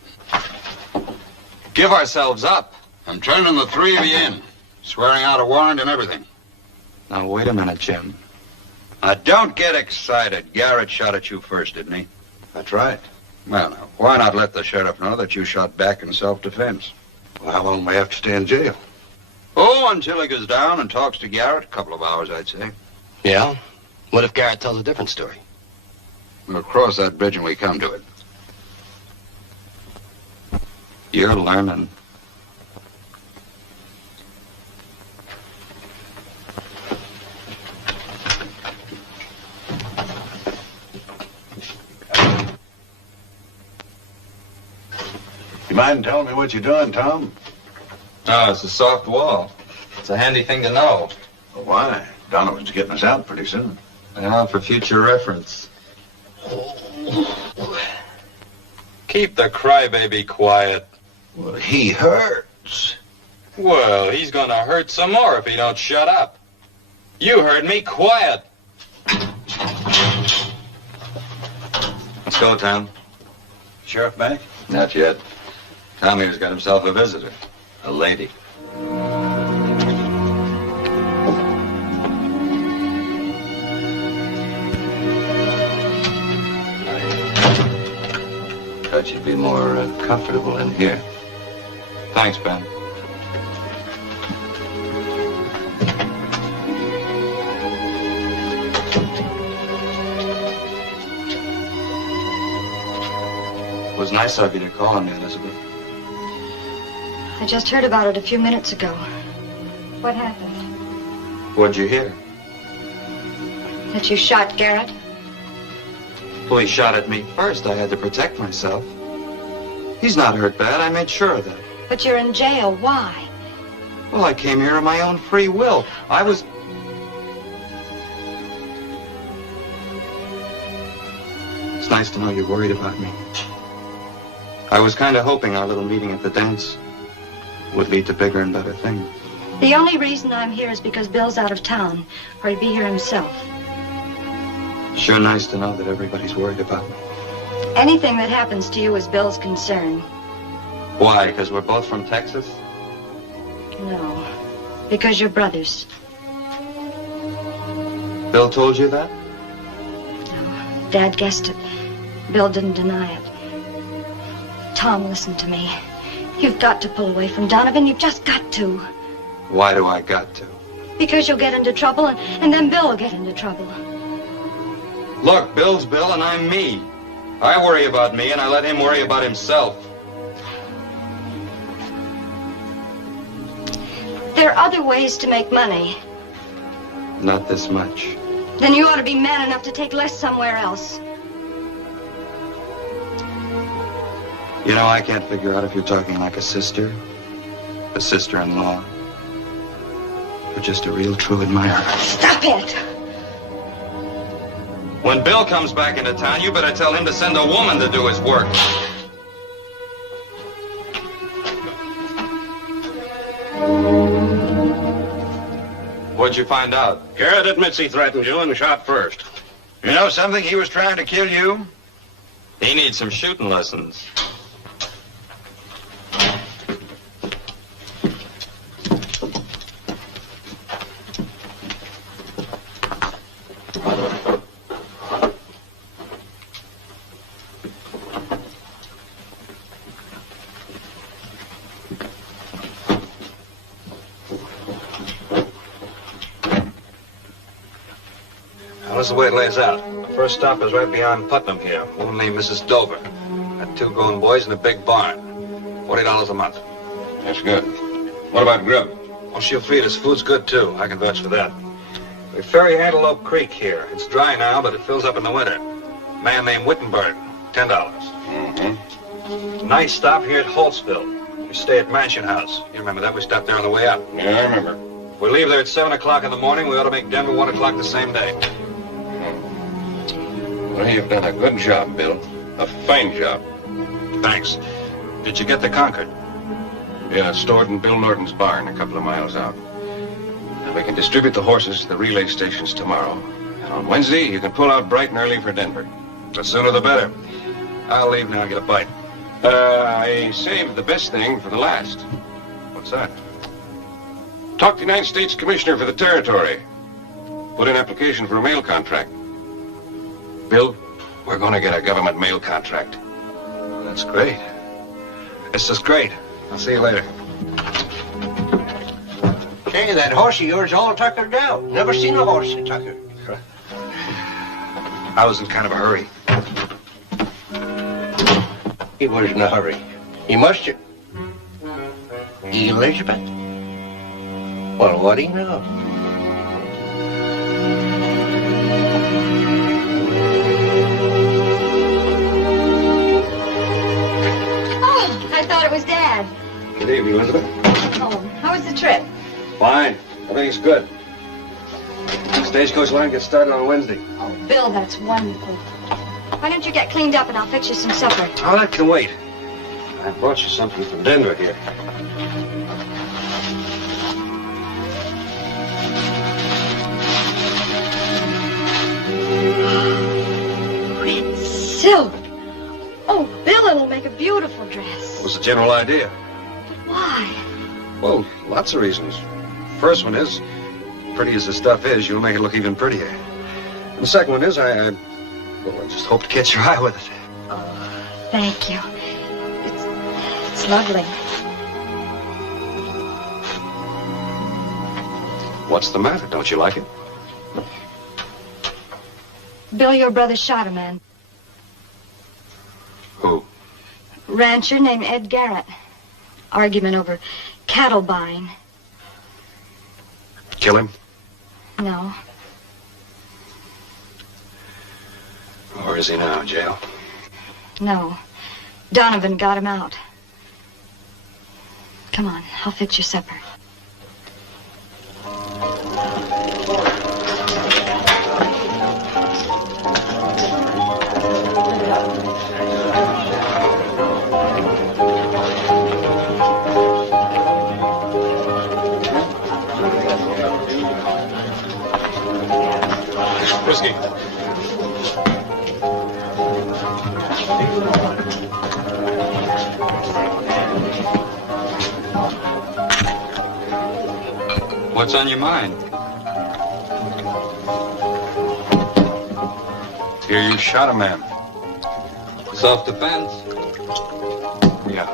Give ourselves up. I'm turning the 3 of you in, swearing out a warrant and everything. Now, wait a minute, Jim. Now, don't get excited. Garrett shot at you first, didn't he? That's right. Well, now, why not let the sheriff know that you shot back in self-defense? Well, how long may I have to stay in jail? Oh, until he goes down and talks to Garrett. A couple of hours, I'd say. Yeah? What if Garrett tells a different story? We'll cross that bridge when we come to it. You're learning. You mind telling me what you're doing, Tom? Oh, it's a soft wall. It's a handy thing to know. Well, why? Donovan's getting us out pretty soon. Yeah, for future reference. Keep the crybaby quiet. Well, he hurts. Well, he's gonna hurt some more if he don't shut up. You heard me, quiet. Let's go, Tom. Sheriff back? Not yet. Tommy has got himself a visitor. A lady. Thought you'd be more comfortable in here. Thanks, Ben. It was nice of you to call on me, Elizabeth. I just heard about it a few minutes ago. What happened? What'd you hear? That you shot Garrett? Well, he shot at me first. I had to protect myself. He's not hurt bad. I made sure of that. But you're in jail. Why? Well, I came here of my own free will. I was... It's nice to know you're worried about me. I was kind of hoping our little meeting at the dance would lead to bigger and better things. The only reason I'm here is because Bill's out of town, or he'd be here himself. Sure nice to know that everybody's worried about me. Anything that happens to you is Bill's concern. Why? Because we're both from Texas? No, because you're brothers. Bill told you that? No, Dad guessed it. Bill didn't deny it. Tom, listen to me. You've got to pull away from Donovan. You've just got to. Why do I got to? Because you'll get into trouble, and then Bill will get into trouble. Look, Bill's Bill and I'm me. I worry about me, and I let him worry about himself. There are other ways to make money. Not this much. Then you ought to be man enough to take less somewhere else. You know, I can't figure out if you're talking like a sister, a sister-in-law, or just a real true admirer. Stop it! When Bill comes back into town, you better tell him to send a woman to do his work. What'd you find out? Garrett admits he threatened you and shot first. You know something? He was trying to kill you. He needs some shooting lessons. This is the way it lays out. The first stop is right beyond Putnam here. A woman named Mrs. Dover. Got 2 grown boys in a big barn. $40 a month. That's good. What about grub? Well, she'll feed us. Food's good, too. I can vouch for that. We ferry Antelope Creek here. It's dry now, but it fills up in the winter. Man named Wittenberg. $10. Mm-hmm. Night stop here at Holtzville. We stay at Mansion House. You remember that? We stopped there on the way up. Yeah, I remember. If we leave there at 7 o'clock in the morning, we ought to make Denver 1 o'clock the same day. Well, you've done a good job, Bill. A fine job. Thanks. Did you get the Concord? Yeah, it's stored in Bill Norton's barn a couple of miles out. And we can distribute the horses to the relay stations tomorrow. And on Wednesday, you can pull out bright and early for Denver. The sooner the better. I'll leave now and get a bite. I saved the best thing for the last. What's that? Talked to the United States Commissioner for the Territory. Put in application for a mail contract. Bill? We're going to get a government mail contract. That's great. This is great. I'll see you later. Say, that horse of yours all tuckered out. Never seen a horse so tuckered. I was in kind of a hurry. He was in a hurry. He must have... Elizabeth? Well, what do you know? Oh, I thought it was Dad. Good evening, Elizabeth. Oh, how was the trip? Fine. Everything's good. Stagecoach line gets started on Wednesday. Oh, Bill, that's wonderful. Why don't you get cleaned up and I'll fix you some supper? Oh, that can wait. I brought you something from Denver here. Red silk. Oh, Bill, it'll make a beautiful dress. What was the general idea? Why? Well, lots of reasons. First one is, pretty as the stuff is, you'll make it look even prettier. And the second one is, I just hope to catch your eye with it. Oh, thank you. It's lovely. What's the matter? Don't you like it? Bill, your brother shot a man. Who? Rancher named Ed Garrett. Argument over cattle buying. Kill him? No. Where is he now? Jail? No. Donovan got him out. Come on, I'll fix your supper. Whiskey. What's on your mind? Here, you shot a man. Self-defense? Yeah.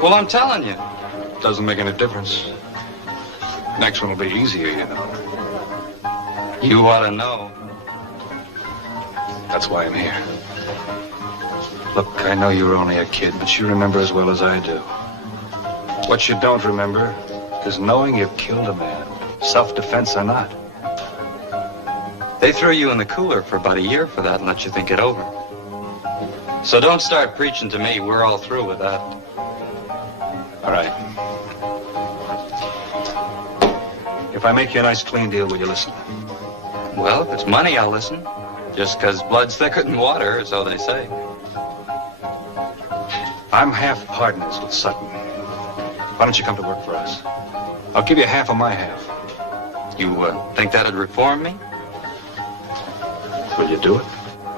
Well, I'm telling you. Doesn't make any difference. Next one will be easier, you know. You ought to know. That's why I'm here. Look, I know you were only a kid, but you remember as well as I do. What you don't remember is knowing you killed a man, self-defense or not. They threw you in the cooler for about a year for that and let you think it over. So don't start preaching to me. We're all through with that. All right. If I make you a nice clean deal, will you listen? Well, if it's money, I'll listen. Just 'cause blood's thicker than water, so they say. I'm half partners with Sutton. Why don't you come to work for us? I'll give you half of my half. You think that'd reform me? Will you do it?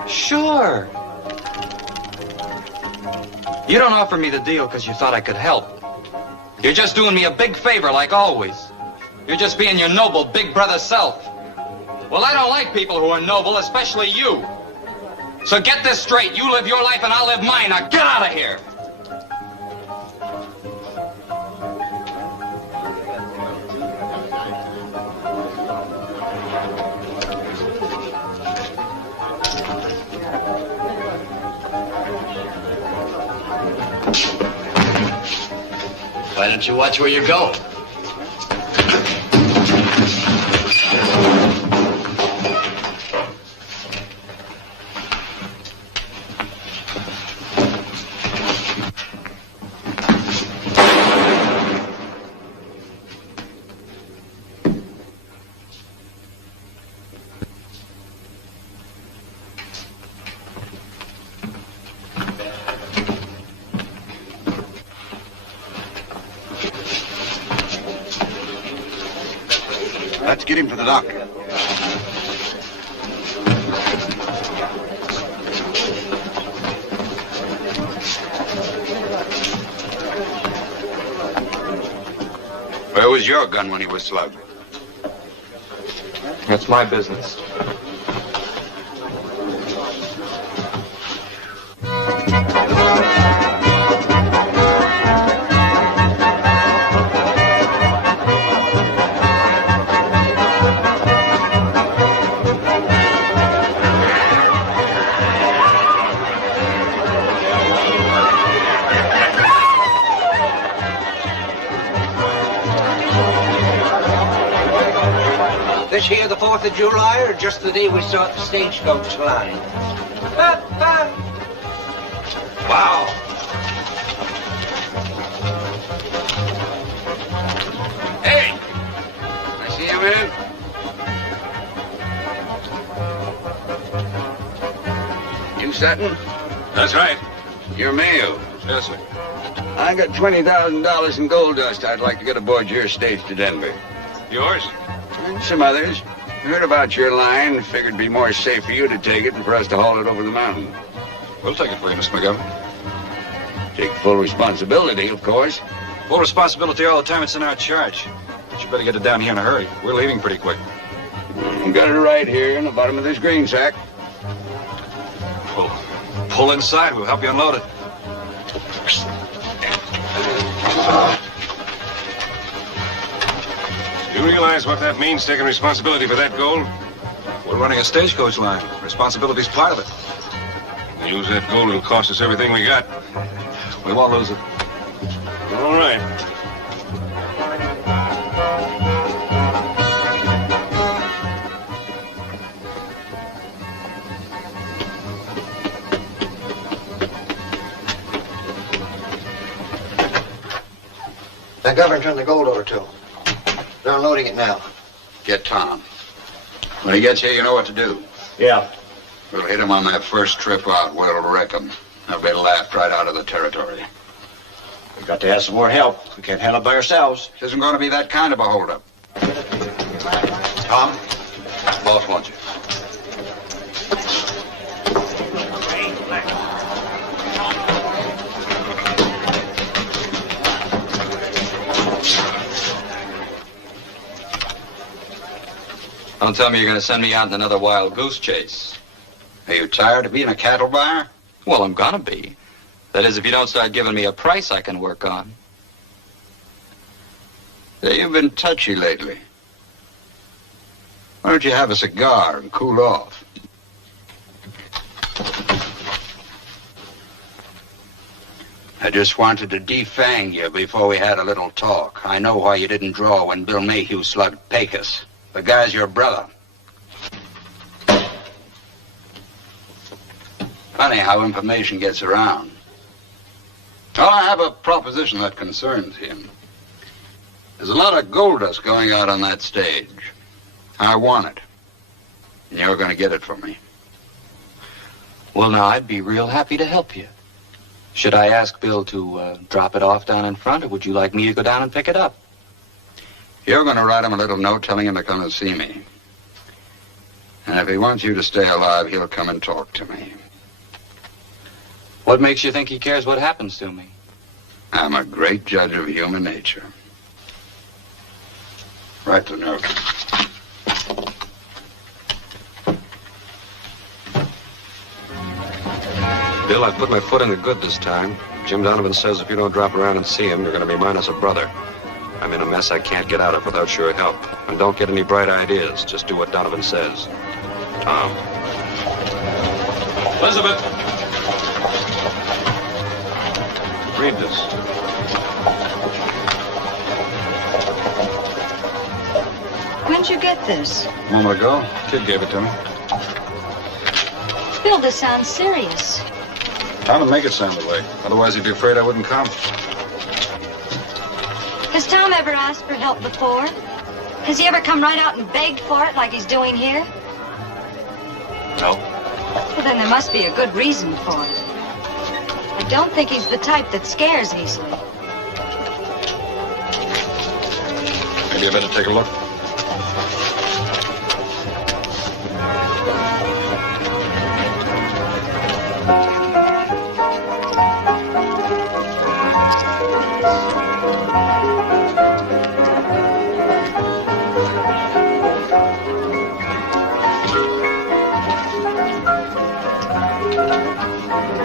Sure. You don't offer me the deal because you thought I could help. You're just doing me a big favor like always. You're just being your noble big brother self. Well, I don't like people who are noble, especially you. So get this straight. You live your life and I'll live mine. Now get out of here. Why don't you watch where you're going? Let's get him to the dock. Where was your gun when he was slugged? That's my business. This here the 4th of July, or just the day we start the stagecoach line? Wow. Hey! I see you, man. You Sutton? That's right. You're Mayo. Yes, sir. I got $20,000 in gold dust I'd like to get aboard your stage to Denver. Yours? And some others. Heard about your line. Figured it'd be more safe for you to take it than for us to haul it over the mountain. We'll take it for you, Mr. McGovern. Take full responsibility, of course. Full responsibility all the time it's in our charge. But you better get it down here in a hurry. We're leaving pretty quick. Got it right here in the bottom of this green sack. Pull inside. We'll help you unload it. You realize what that means, taking responsibility for that gold? We're running a stagecoach line. Responsibility's part of it. We lose that gold, it'll cost us everything we got. We won't lose it. All right. The governor turned the gold over to him. They're unloading it now. Get Tom. When he gets here, you know what to do. Yeah. We'll hit him on that first trip out where it'll wreck him. They'll be laughed right out of the territory. We've got to have some more help. We can't handle it by ourselves. This isn't going to be that kind of a holdup. Tom, boss wants you. Don't tell me you're going to send me out in another wild goose chase. Are you tired of being a cattle buyer? Well, I'm gonna be. That is, if you don't start giving me a price I can work on. Say, you've been touchy lately. Why don't you have a cigar and cool off? I just wanted to defang you before we had a little talk. I know why you didn't draw when Bill Mayhew slugged Pecos. The guy's your brother. Funny how information gets around. Well, I have a proposition that concerns him. There's a lot of gold dust going out on that stage. I want it. And you're going to get it for me. Well, now, I'd be real happy to help you. Should I ask Bill to drop it off down in front, or would you like me to go down and pick it up? You're going to write him a little note telling him to come and see me. And if he wants you to stay alive, he'll come and talk to me. What makes you think he cares what happens to me? I'm a great judge of human nature. Write the note. Bill, I put my foot in the good this time. Jim Donovan says if you don't drop around and see him, you're going to be minus a brother. I'm in a mess I can't get out of without your help. And don't get any bright ideas. Just do what Donovan says. Tom. Elizabeth! Read this. When'd you get this? A moment ago, Kid gave it to me. Bill, this sounds serious. Tom would make it sound that way. Otherwise, he'd be afraid I wouldn't come. Has Tom ever asked for help before? Has he ever come right out and begged for it like he's doing here? No. Well, then there must be a good reason for it. I don't think he's the type that scares easily. Maybe I better take a look.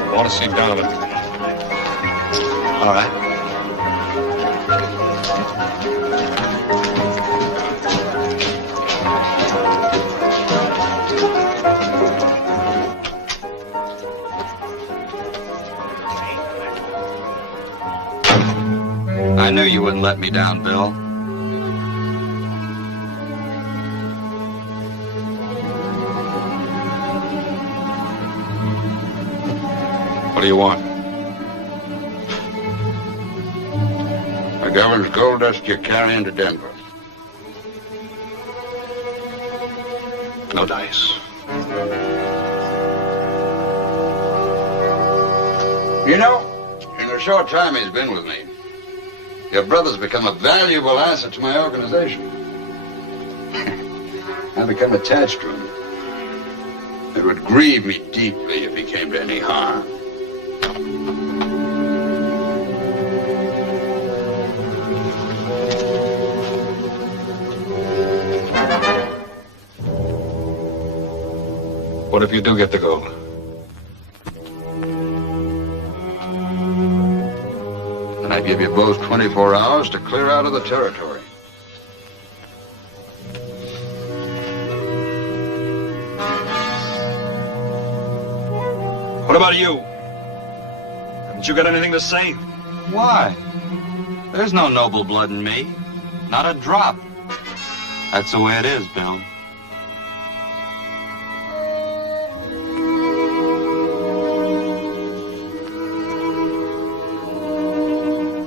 I want to see Donovan. All right. I knew you wouldn't let me down, Bill. What do you want? The governor's gold dust you're carrying to Denver. No dice. You know, in the short time he's been with me, your brother's become a valuable asset to my organization. I've become attached to him. It would grieve me deeply if he came to any harm. What if you do get the gold? And I give you both 24 hours to clear out of the territory. What about you? Haven't you got anything to say? Why? There's no noble blood in me. Not a drop. That's the way it is, Bill.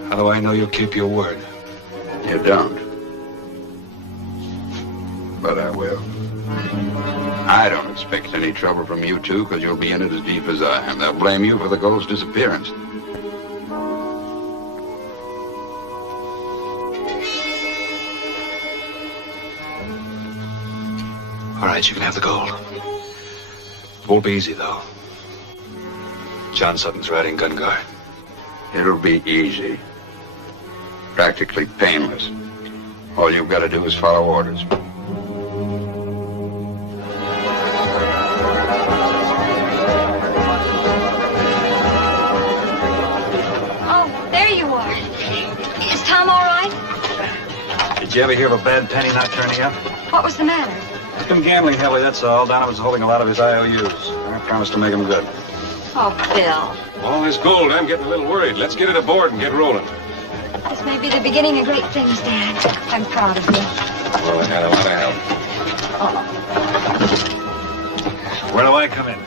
How do I know you'll keep your word? You don't. But I will. I don't expect any trouble from you two, because you'll be in it as deep as I am. They'll blame you for the gold's disappearance. All right, you can have the gold. It won't be easy, though. John Sutton's riding gun guard. It'll be easy. Practically painless. All you've got to do is follow orders. you ever hear of a bad penny not turning up? What was the matter? He's been gambling heavily, that's all. Donovan's holding a lot of his IOUs. I promised to make him good. Oh, Bill. All this gold, I'm getting a little worried. Let's get it aboard and get rolling. This may be the beginning of great things, Dad. I'm proud of you. Well, I got a lot of help. Where do I come in?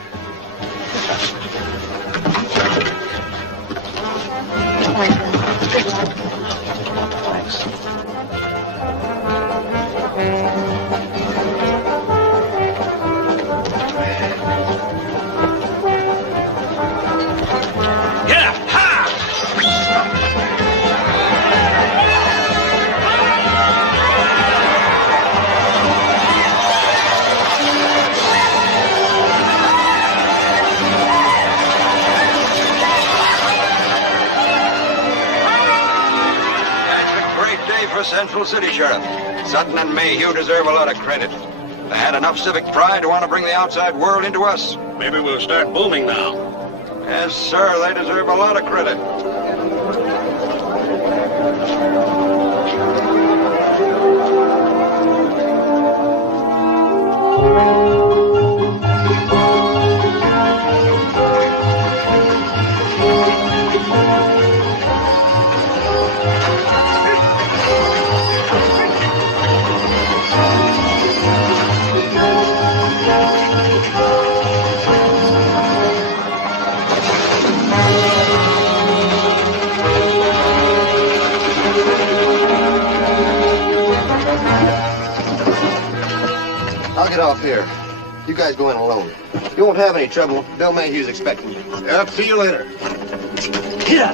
Bye, Bill. Good luck. Thanks. For Central City, Sheriff. Sutton and Mayhew deserve a lot of credit. They had enough civic pride to want to bring the outside world into us. Maybe we'll start booming now. Yes, sir, they deserve a lot of credit. I'll get off here. You guys go in alone. You won't have any trouble. Bill Mayhew's expecting you. Yep, see you later. Here!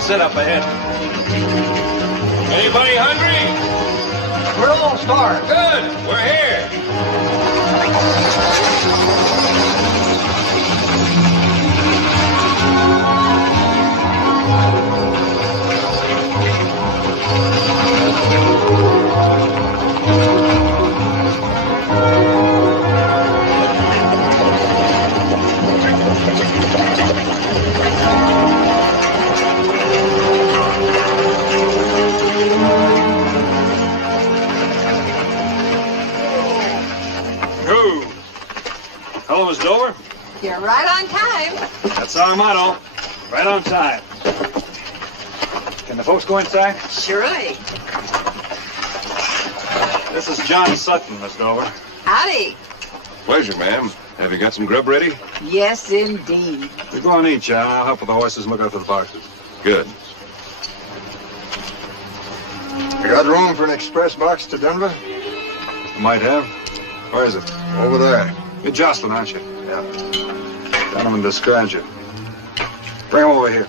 Set up ahead. Anybody hungry? We're all starved. Good. We're here. Hello, Miss Dover. You're right on time. That's our motto. Right on time. Can the folks go inside? Surely. This is John Sutton, Miss Dover. Howdy. Pleasure, ma'am. Have you got some grub ready? Yes, indeed. You go on and eat, John. I'll help with the horses and look after the boxes. Good. You got room for an express box to Denver? Might have. Where is it? Over there. You're Jocelyn, aren't you? Yeah. Donovan described you. Bring him over here.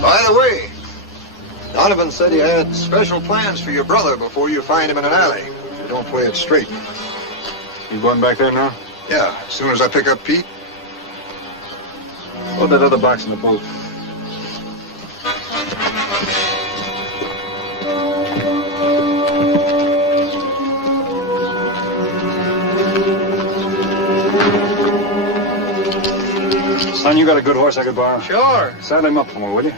By the way, Donovan said he had special plans for your brother before you find him in an alley. You don't play it straight. You going back there now? Yeah, as soon as I pick up Pete. Load that other box in the boat. Son, you got a good horse I could borrow? Sure. Saddle him up for me, will you?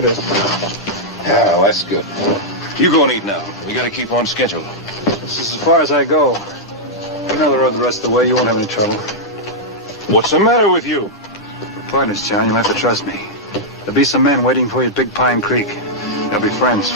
here to... Yeah, well, that's good. You go and eat now. We gotta keep on schedule. This is as far as I go. You know the road the rest of the way. You won't have any trouble. What's the matter with you? We're partners, John. You'll have to trust me. There'll be some men waiting for you at Big Pine Creek. They'll be friends.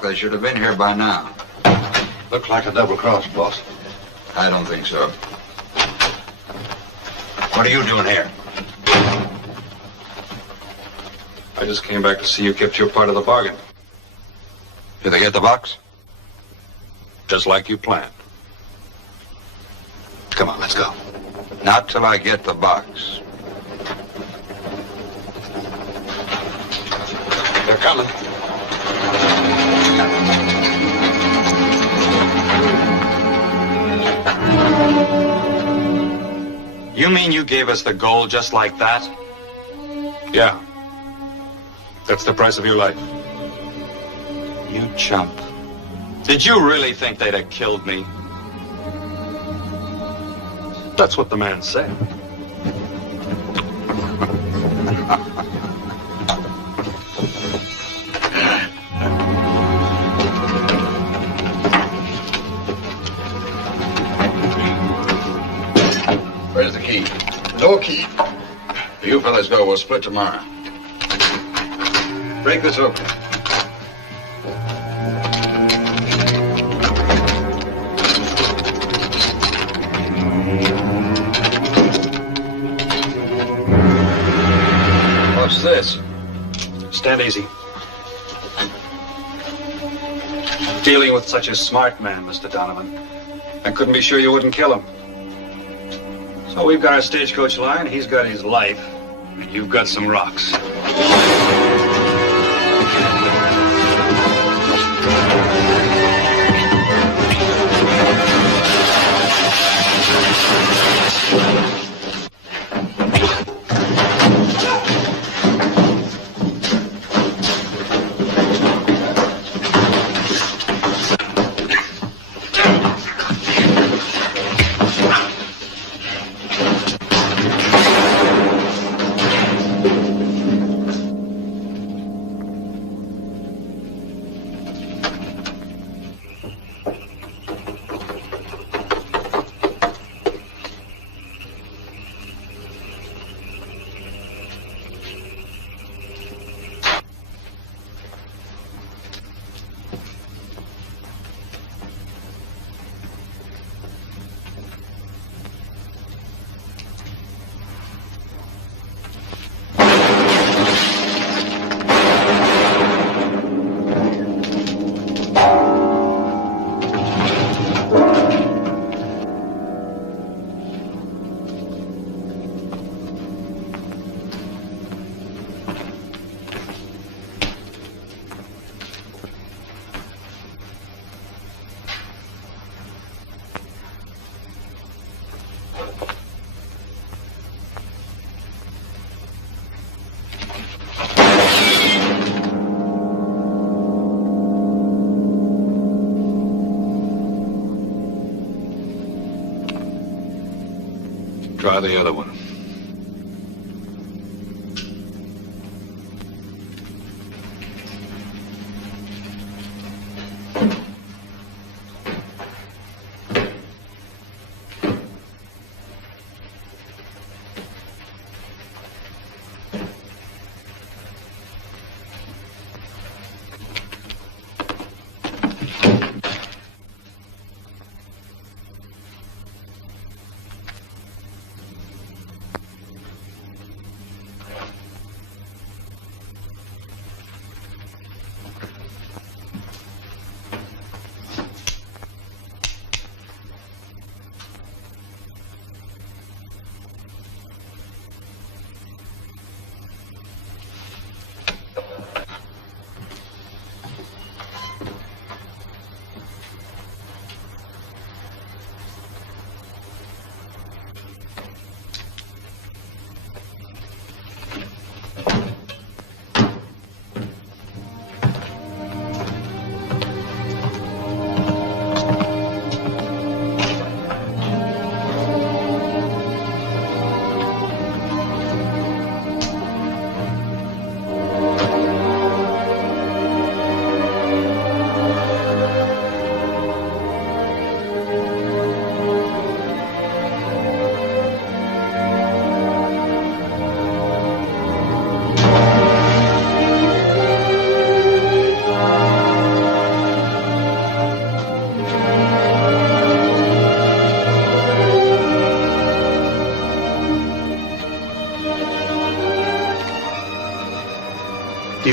They should have been here by now. Looked like a double cross, boss. I don't think so. What are you doing here? I just came back to see you kept your part of the bargain. Did they get the box? Just like you planned. Come on, let's go. Not till I get the box. They're coming. You mean you gave us the gold just like that? Yeah. That's the price of your life. You chump. Did you really think they'd have killed me? That's what the man said. Where's the key? No key. You fellas go. We'll split tomorrow. Break this open. What's this? Stand easy. Dealing with such a smart man, Mr. Donovan. I couldn't be sure you wouldn't kill him. So we've got our stagecoach line, he's got his life, and you've got some rocks. Try the other one.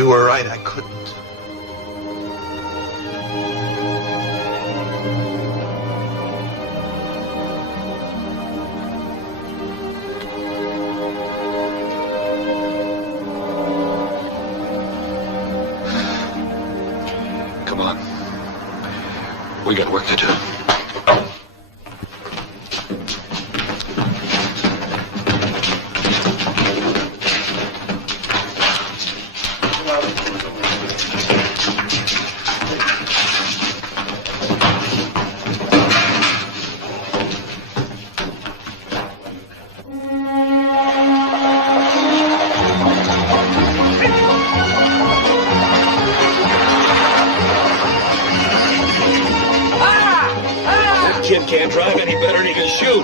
You were right, I couldn't. Come on. We got work to do. Kid can't drive any better than he can shoot.